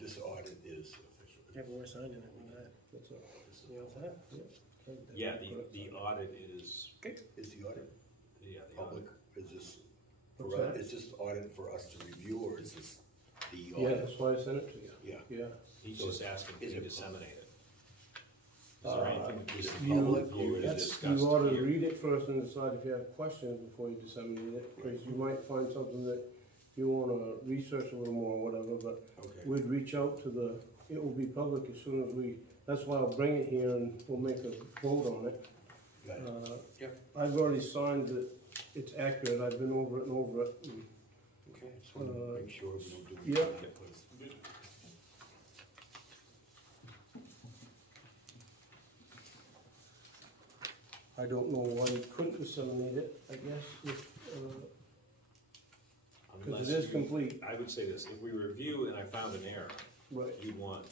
This audit is official. Yeah, but we're signing it with that. That's all. You all set? Yeah, the audit is, Is the audit yeah, the public? audit. Is this, What's for us, that? is this audit for us to review, or is this the Yeah, audit? that's why I sent it to you. Yeah. Yeah. He's just asking Is to it- disseminate it. Is there anything to Is it disseminate? public, or is That's it? discussed You ought to here. read it first and decide if you have questions before you disseminate it, because you might find something that you wanna research a little more, or whatever, but Okay. we'd reach out to it will be public as soon as that's why I'll bring it here and we'll make a vote on it. Got it. Yeah. I've already signed it, it's accurate, I've been over it and over it. And Okay, just wanna make sure we don't do. yeah. anything. I don't know why you couldn't disseminate it, I guess, if, because Unless it is you- complete. I would say this, if we review and I found an error, Right. you'd want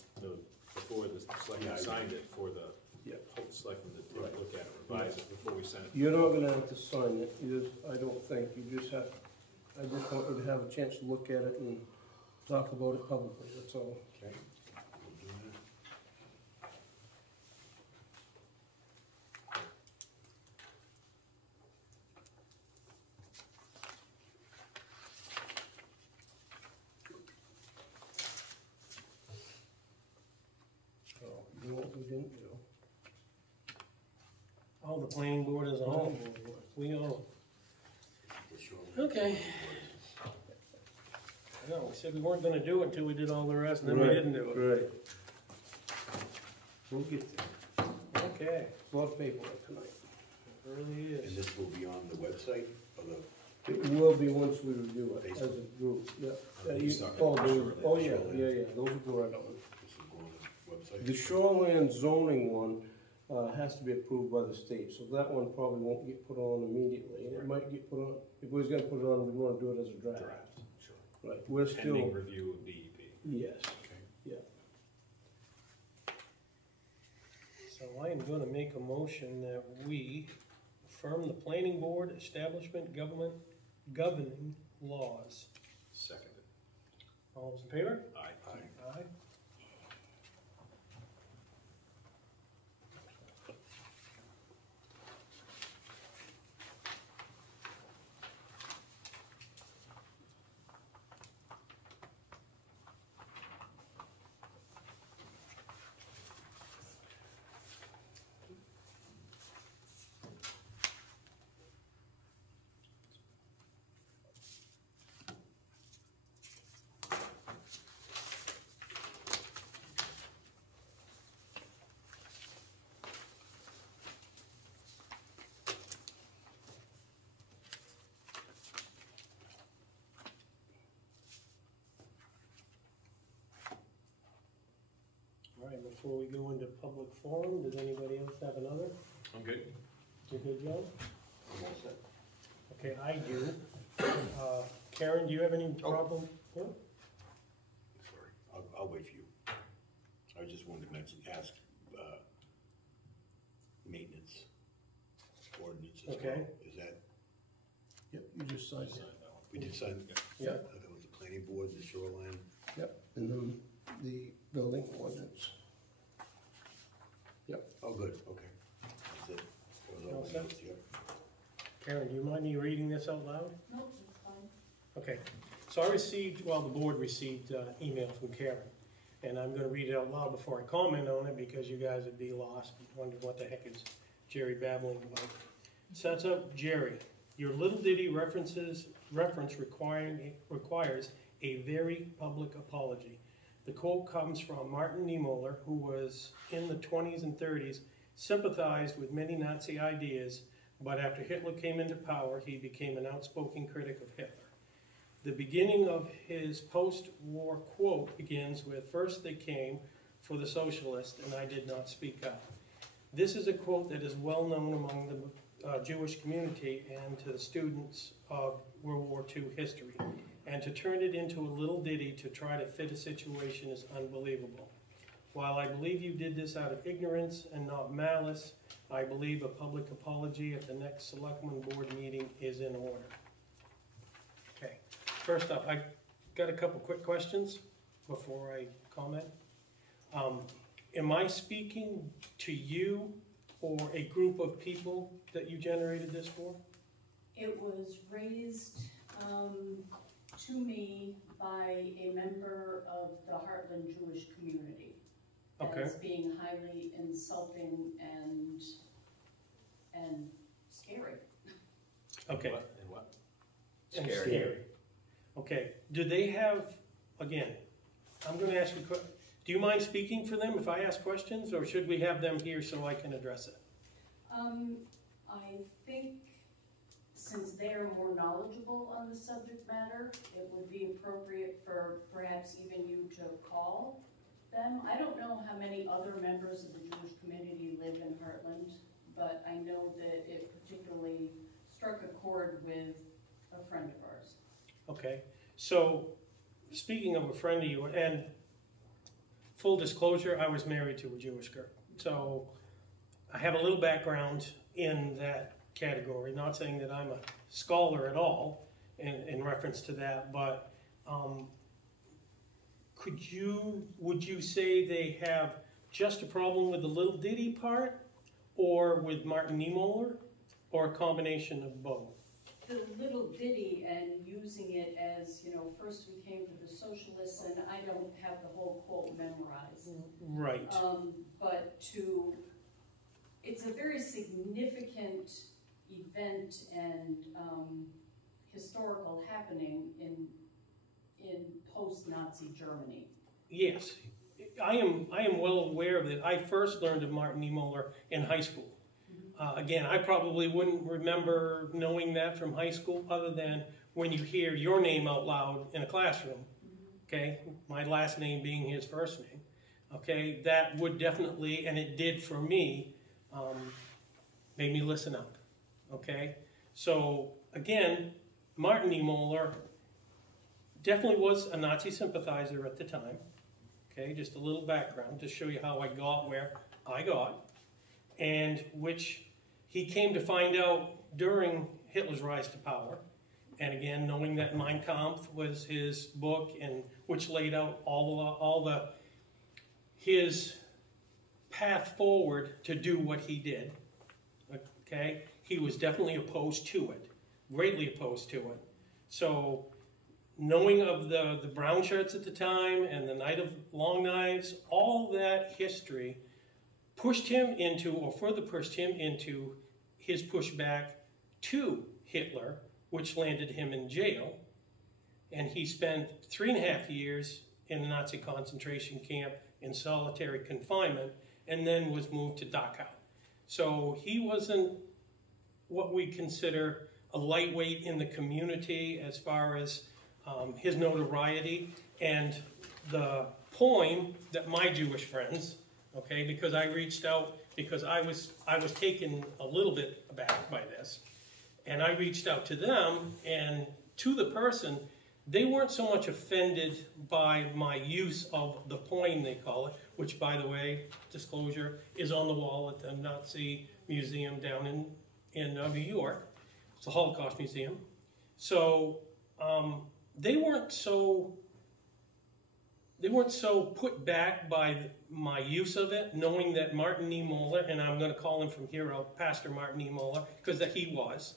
before the selectmen signed it, for the Yeah. selectmen to take a look at it, revise it before we send it. You're not gonna have to sign it, I don't think, I just want you to have a chance to look at it and talk about it publicly, that's all. Okay. We'll do that. So, you know what we didn't do? Oh, the planning board as a whole. We all, For sure. okay. I know, we said we weren't gonna do it until we did all the rest, and then we Right, didn't do it. Right. We'll get there, Okay, it's a lot of paperwork tonight. it really And is. this will be on the website of the, It will be once we review it as a Facebook. group, yeah. He's talking Oh, about those- shoreline. oh, yeah, those will go right on. this will go on the website. The shoreline zoning one, has to be approved by the state, so that one probably won't get put on immediately. It might get put on, if we was gonna put it on, we'd wanna do it as a draft. Draft, sure. Right, we're Pending still, review of DEP. yes, Okay. yeah. So I am gonna make a motion that we affirm the planning board establishment governing laws. Seconded. All those in favor? Aye. Aye. All right, before we go into public forum, does anybody else have another? I'm good. You good, Joe? Okay, I do. Karen, do you have any problem? Yeah? Sorry, I'll wait for you. I just wanted to mention, ask, maintenance ordinance as well. Okay. Is that, Yep, you just signed it. we did sign, Yeah. that was the planning board, the shoreline. Yep, and then the building ordinance. Yep. Oh, good, okay. That's it. That was all All I set? noticed, yep. Karen, do you mind me reading this out loud? Nope, it's fine. Okay, so I received, well, the board received email from Karen, and I'm gonna read it out loud before I comment on it, because you guys would be lost, wondering what the heck is Jerry babbling about. Sets up, Jerry, your little ditty reference requires a very public apology. The quote comes from Martin Niemöller, who was in the 20s and 30s, sympathized with many Nazi ideas, but after Hitler came into power, he became an outspoken critic of Hitler. The beginning of his post-war quote begins with, "First they came for the socialists, and I did not speak up." This is a quote that is well known among the Jewish community and to the students of World War II history. And to turn it into a little ditty to try to fit a situation is unbelievable. While I believe you did this out of ignorance and not malice, I believe a public apology at the next Selectmen Board meeting is in order. Okay, first up, I got a couple quick questions before I comment. Am I speaking to you or a group of people that you generated this for? It was raised to me by a member of the Heartland Jewish community Okay. as being highly insulting and scary. Okay. What, and what? And scary. Okay, do they have, again, I'm gonna ask you a question. Do you mind speaking for them if I ask questions, or should we have them here so I can address it? I think since they're more knowledgeable on the subject matter, it would be appropriate for perhaps even you to call them. I don't know how many other members of the Jewish community live in Heartland, but I know that it particularly struck a chord with a friend of ours. Okay, so speaking of a friend of you, and full disclosure, I was married to a Jewish girl. So I have a little background in that category, not saying that I'm a scholar at all in reference to that, but would you say they have just a problem with the little ditty part, or with Martin Niemöller, or a combination of both? The little ditty and using it as, you know, first we came for the socialists, and I don't have the whole quote memorized. Right. But it's a very significant event and historical happening in post-Nazi Germany. Yes, I am well aware of it. I first learned of Martin Niemöller in high school. Again, I probably wouldn't remember knowing that from high school, other than when you hear your name out loud in a classroom, okay? My last name being his first name, okay? That would definitely, and it did for me, made me listen up, okay? So, again, Martin Niemöller definitely was a Nazi sympathizer at the time, okay? Just a little background to show you how I got where I got, and which he came to find out during Hitler's rise to power. And again, knowing that Mein Kampf was his book, and which laid out his path forward to do what he did. Okay, he was definitely opposed to it, greatly opposed to it. So, knowing of the brown shirts at the time and the Night of Long Knives, all that history pushed him into, or further pushed him into, his pushback to Hitler, which landed him in jail. And he spent 3.5 years in the Nazi concentration camp in solitary confinement, and then was moved to Dachau. So he wasn't what we consider a lightweight in the community as far as his notoriety. And the poem that my Jewish friends, okay, because I reached out, because I was taken a little bit aback by this, and I reached out to them, and to the person, they weren't so much offended by my use of the poem, they call it, which, by the way, disclosure, is on the wall at the Nazi Museum down in New York. It's a Holocaust museum. So they weren't so put back by my use of it, knowing that Martin Niemöller, and I'm going to call him from here out, Pastor Martin Niemöller, because that he was,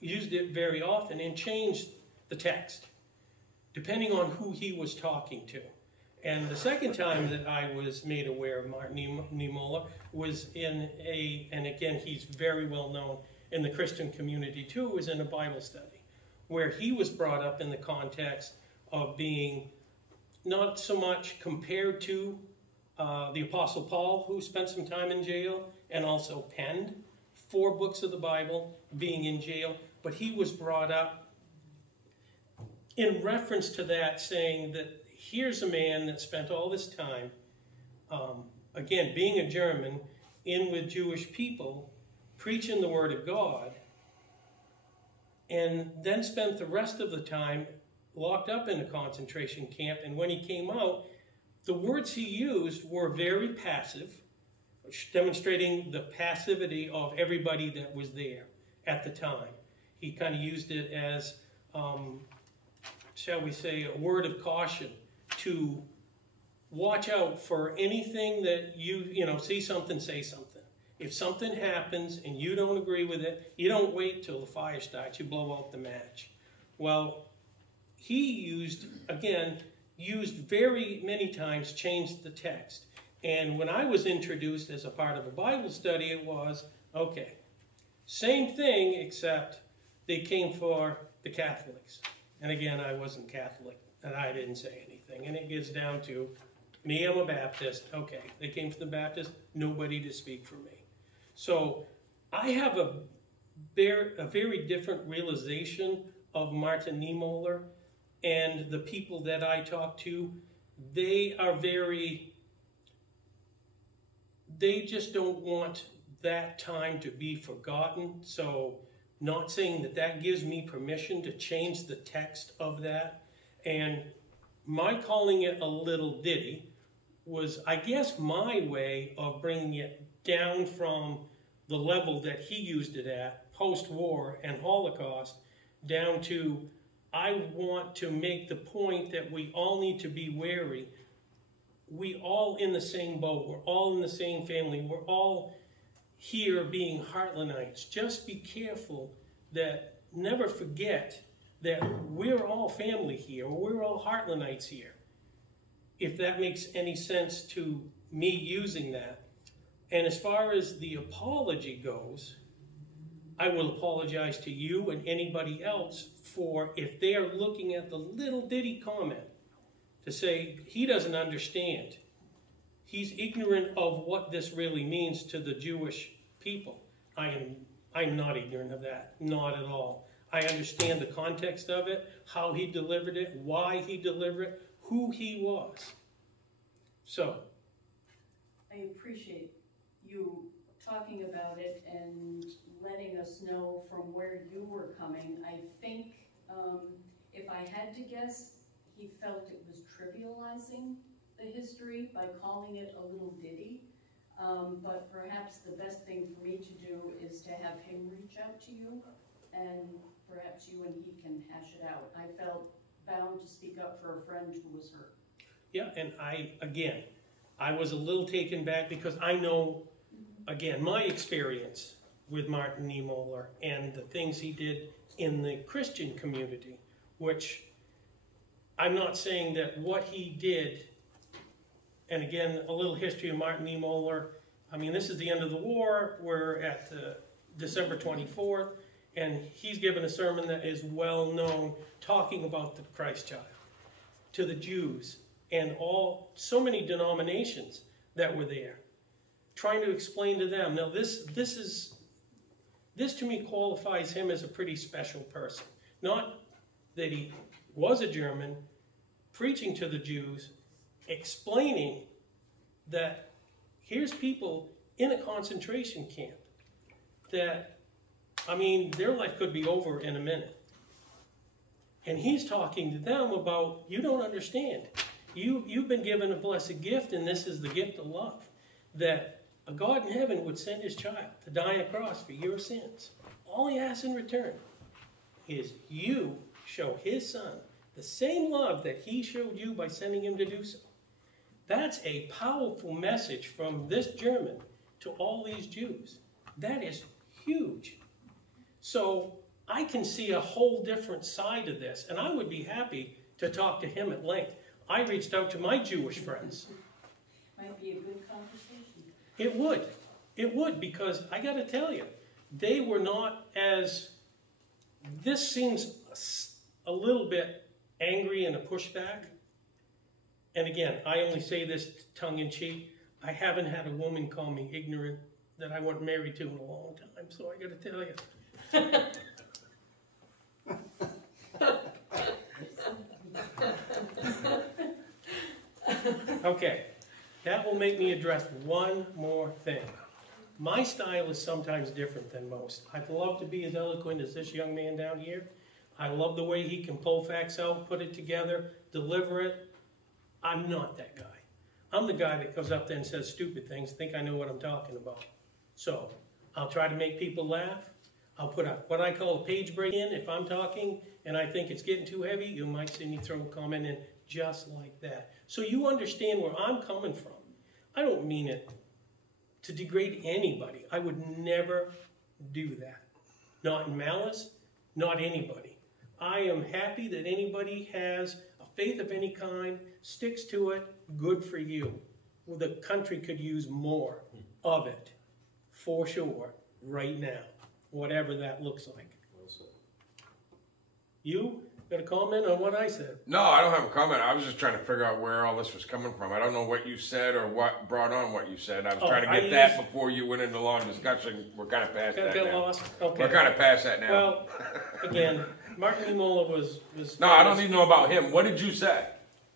used it very often and changed the text, depending on who he was talking to. And the second time that I was made aware of Martin Niemöller was in and again, he's very well known in the Christian community too, was in a Bible study, where he was brought up in the context of being not so much compared to the Apostle Paul, who spent some time in jail and also penned 4 books of the Bible, being in jail, but he was brought up in reference to that, saying that here's a man that spent all this time, again, being a German, in with Jewish people, preaching the Word of God, and then spent the rest of the time locked up in a concentration camp. And when he came out, the words he used were very passive, demonstrating the passivity of everybody that was there at the time. He kind of used it as, shall we say, a word of caution to watch out for anything that you know, see something, say something. If something happens and you don't agree with it, you don't wait till the fire starts, you blow out the match. Well, he used very many times, changed the text. And when I was introduced as a part of a Bible study, it was, okay, same thing, except they came for the Catholics. And again, I wasn't Catholic, and I didn't say anything. And it gets down to, me, I'm a Baptist. Okay, they came for the Baptist, nobody to speak for me. So I have a very different realization of Martin Niemöller, and the people that I talk to, they just don't want that time to be forgotten. So not saying that that gives me permission to change the text of that. And my calling it a little ditty was, I guess, my way of bringing it down from the level that he used it at, post-war and Holocaust, down to, I want to make the point that we all need to be wary. We all in the same boat. We're all in the same family. We're all here being Heartlandites. Just be careful that, never forget that we're all family here, or we're all Heartlandites here. If that makes any sense to me using that. And as far as the apology goes, I will apologize to you and anybody else for if they are looking at the little ditty comment to say he doesn't understand. He's ignorant of what this really means to the Jewish people. I'm not ignorant of that, not at all. I understand the context of it, how he delivered it, why he delivered it, who he was. So. I appreciate you talking about it and letting us know from where you were coming. I think, if I had to guess, he felt it was trivializing the history by calling it a little ditty. But perhaps the best thing for me to do is to have him reach out to you, and perhaps you and he can hash it out. I felt bound to speak up for a friend who was hurt. Yeah, and I was a little taken back because I know, again, my experience with Martin Niemöller and the things he did in the Christian community, which I'm not saying that what he did, and again, a little history of Martin Niemöller. I mean, this is the end of the war. We're at December 24th, and he's given a sermon that is well known, talking about the Christ child to the Jews and so many denominations that were there, trying to explain to them. Now, this to me qualifies him as a pretty special person. Not that he was a German, preaching to the Jews, explaining that here's people in a concentration camp that, I mean, their life could be over in a minute. And he's talking to them about, you don't understand. You've been given a blessed gift, and this is the gift of love. That a God in heaven would send his child to die on a cross for your sins. All he asks in return is you show his son the same love that he showed you by sending him to do so. That's a powerful message from this German to all these Jews. That is huge. So I can see a whole different side of this, and I would be happy to talk to him at length. I reached out to my Jewish friends. Might be a good conversation. It would. It would, because I got to tell you, they were not as, this seems a little bit angry and a pushback. And again, I only say this tongue-in-cheek. I haven't had a woman call me ignorant that I wasn't married to in a long time, so I got to tell you. Okay, that will make me address one more thing. My style is sometimes different than most. I'd love to be as eloquent as this young man down here. I love the way he can pull facts out, put it together, deliver it. I'm not that guy. I'm the guy that goes up there and says stupid things, think I know what I'm talking about. So, I'll try to make people laugh. I'll put a, what I call a page break in. If I'm talking and I think it's getting too heavy, you might see me throw a comment in just like that. So you understand where I'm coming from. I don't mean it to degrade anybody. I would never do that. Not in malice, not anybody. I am happy that anybody has a faith of any kind, sticks to it, good for you. Well, the country could use more of it, for sure, right now, whatever that looks like. You got a comment on what I said? No, I don't have a comment. I was just trying to figure out where all this was coming from. I don't know what you said or what brought on what you said. I was trying to get that before you went into long discussion. We're kind of past that now. Lost? Okay. We're kind of past that now. Well, again, Martin Emola was no, I don't need to know about him. What did you say?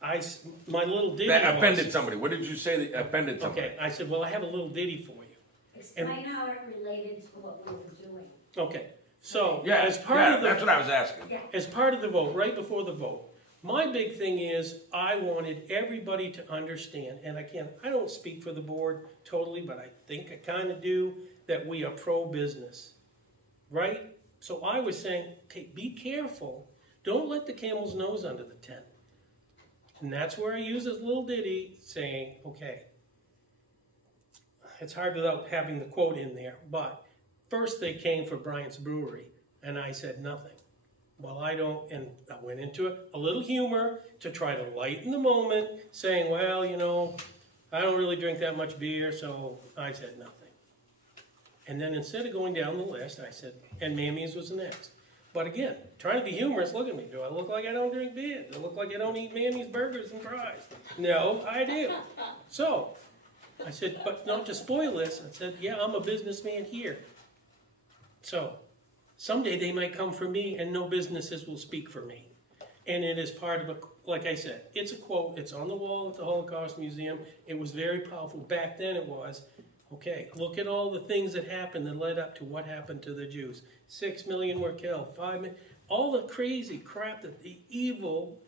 My little ditty that offended somebody. What did you say that offended somebody? Okay, I said, well, I have a little ditty for you. Explain how it related to what we were doing. Okay, so Yeah, as part of the, that's what I was asking. Yeah. as part of the vote, right before the vote, my big thing is I wanted everybody to understand, and I don't speak for the board totally, but I think I kind of do, that we are pro-business, right? So I was saying, okay, be careful. Don't let the camel's nose under the tent. And that's where I use this little ditty saying, okay, it's hard without having the quote in there, but first they came for Bryant's Brewery, and I said nothing. Well, I don't, and I went into it, a little humor to try to lighten the moment, saying, well, you know, I don't really drink that much beer, so I said nothing. And then instead of going down the list, I said, and Mammy's was the next. But again, trying to be humorous, look at me. Do I look like I don't drink beer? Do I look like I don't eat Mammy's burgers and fries? No, I do. So, I said, but not to spoil this, I said, yeah, I'm a businessman here. So, someday they might come for me and no businesses will speak for me. And it is part of a, like I said, it's a quote, it's on the wall at the Holocaust Museum. It was very powerful. Back then it was, okay, look at all the things that happened that led up to what happened to the Jews. 6 million were killed, 5 million, all the crazy crap that the evil,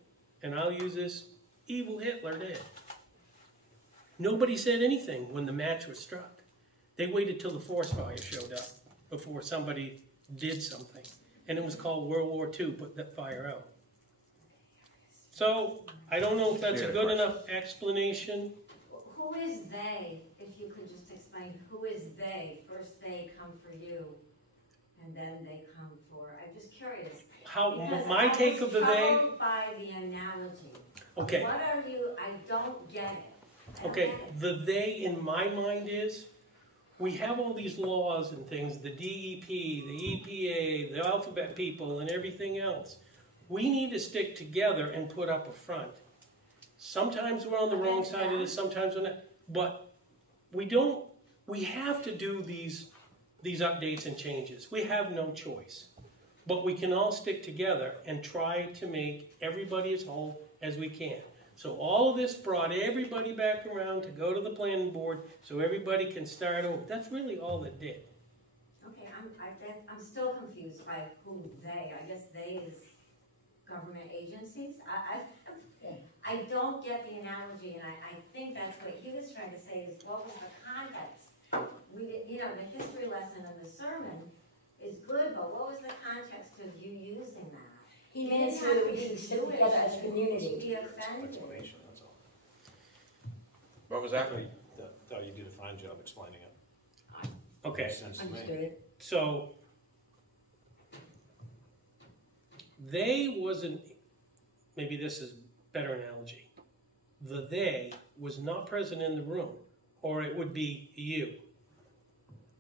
and I'll use this, evil Hitler did. Nobody said anything when the match was struck. They waited till the forest fire showed up before somebody did something. And it was called World War II, put that fire out. So, I don't know if that's a good enough explanation. Who is they, if you could just explain, who is they? First they come for you, and then they come for, I'm just curious. How, my take of the they? I was troubled by the analogy. Okay. What are you, I don't get it. Okay, the they in my mind is, we have all these laws and things, the DEP, the EPA, the alphabet people, and everything else. We need to stick together and put up a front. Sometimes we're on the wrong side of this, sometimes we're not. But we have to do these updates and changes. We have no choice. But we can all stick together and try to make everybody as whole as we can. So all of this brought everybody back around to go to the planning board, so everybody can start over. That's really all it did. Okay, I'm still confused by who they, I guess they is government agencies. I don't get the analogy, and I think that's what he was trying to say is what was the context? You know, the history lesson and the sermon is good, but what was the context of you using that? He meant it so that we should stick together as a community. Be offended. Explanation, that's all. What was that? Thought you did a fine job explaining it. Okay, Makes sense to me. Understood it. so they wasn't, maybe this is a better analogy. The they was not present in the room, or it would be you.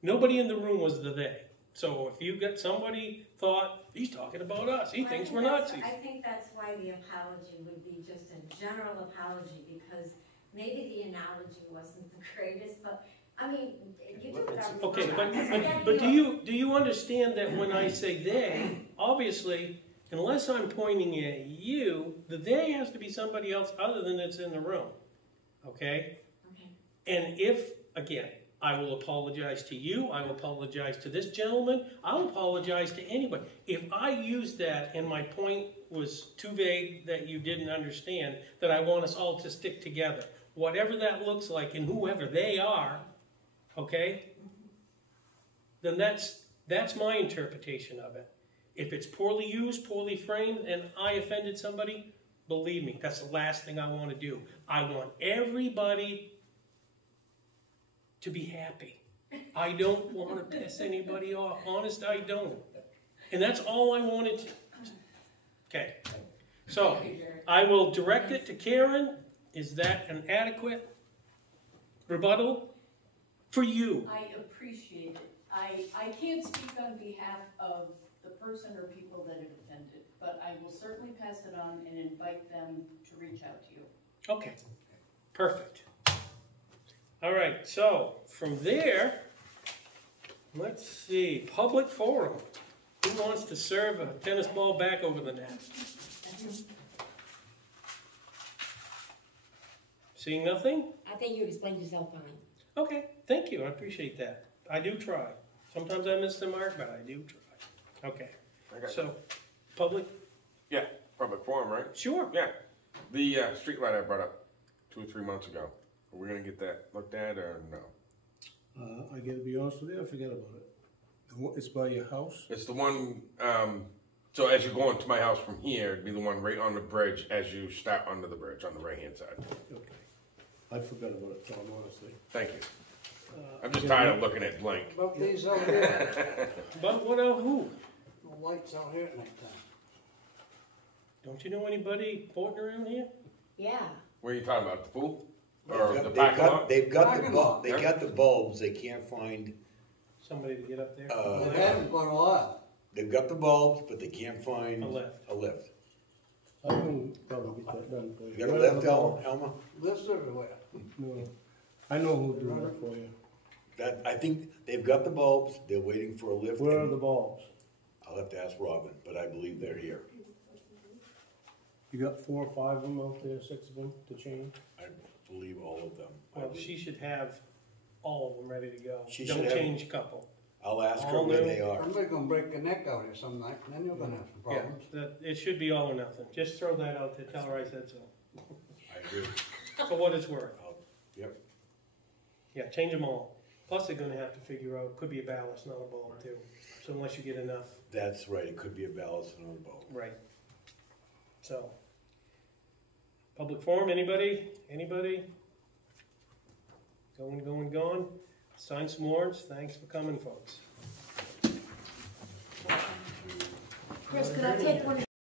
Nobody in the room was the they. So if you got somebody thought, he's talking about us, he thinks we're Nazis. I think that's why the apology would be just a general apology, because maybe the analogy wasn't the greatest, but, I mean, you do that. Okay, but do you understand that when I say they, obviously, unless I'm pointing at you, the they has to be somebody else other than that's in the room, okay? Okay. And if, again, I will apologize to you, I will apologize to this gentleman, I'll apologize to anybody. If I use that and my point was too vague that you didn't understand, that I want us all to stick together, whatever that looks like and whoever they are, okay, then that's my interpretation of it. If it's poorly used, poorly framed, and I offended somebody, believe me, that's the last thing I want to do. I want everybody to be happy. I don't want to piss anybody off. Honest, I don't. And that's all I wanted to. Okay. So, I will direct it to Karen. Is that an adequate rebuttal for you? I appreciate it. I can't speak on behalf of the person or people that it offended, but I will certainly pass it on and invite them to reach out to you. Okay. Perfect. All right, so from there, let's see, public forum. Who wants to serve a tennis ball back over the net? Seeing nothing? I think you explained yourself fine. Okay, thank you, I appreciate that. I do try. Sometimes I miss the mark, but I do try. Okay, so, public, Yeah, public forum, right? sure. Yeah. The street light I brought up 2 or 3 months ago. Are we gonna get that looked at or no? I gotta be honest with you, I forget about it. It's by your house? It's the one, so as you go into my house from here, it'd be the one right on the bridge as you start under the bridge on the right-hand side. Okay. I forgot about it, Tom, honestly. Thank you. I'm just tired of looking at blank. About these out here, But what, who? the lights out here at night time. Don't you know anybody important around here? Yeah. Where are you talking about, the pool? Or the They've parking got, lot? they've got the Parking bulb, lot. they got the bulbs, they can't find, Somebody to get up there? They haven't for a while. they've got the bulbs, but they can't find A lift. a lift. I can probably get that done for you. You got a Right on lift, the ball. Elma? Lifts everywhere. No, I know who'll do that for you. That, I think they've got the bulbs, they're waiting for a lift. Where are and the bulbs? I'll have to ask Robin, but I believe they're here. You got 4 or 5 of them out there, 6 of them to change? I believe all of them. I Well, believe. she should have all of them ready to go. She Don't should have- change a couple. I'll ask her all where new. they are. Somebody's gonna break a neck out here some night, and then you're gonna have some Yeah, problems. it should be all or nothing. Just throw that out there, tell her I said so. I agree. For what it's worth. Yep. Yeah, change them all. Plus, they're gonna have to figure out, could be a ballast, not a bulb too. So unless you get enough, That's right, it could be a ballast and a bulb. right. So, public forum, anybody? Anybody? Going. Sign some warrants. Thanks for coming, folks. Chris, could I take one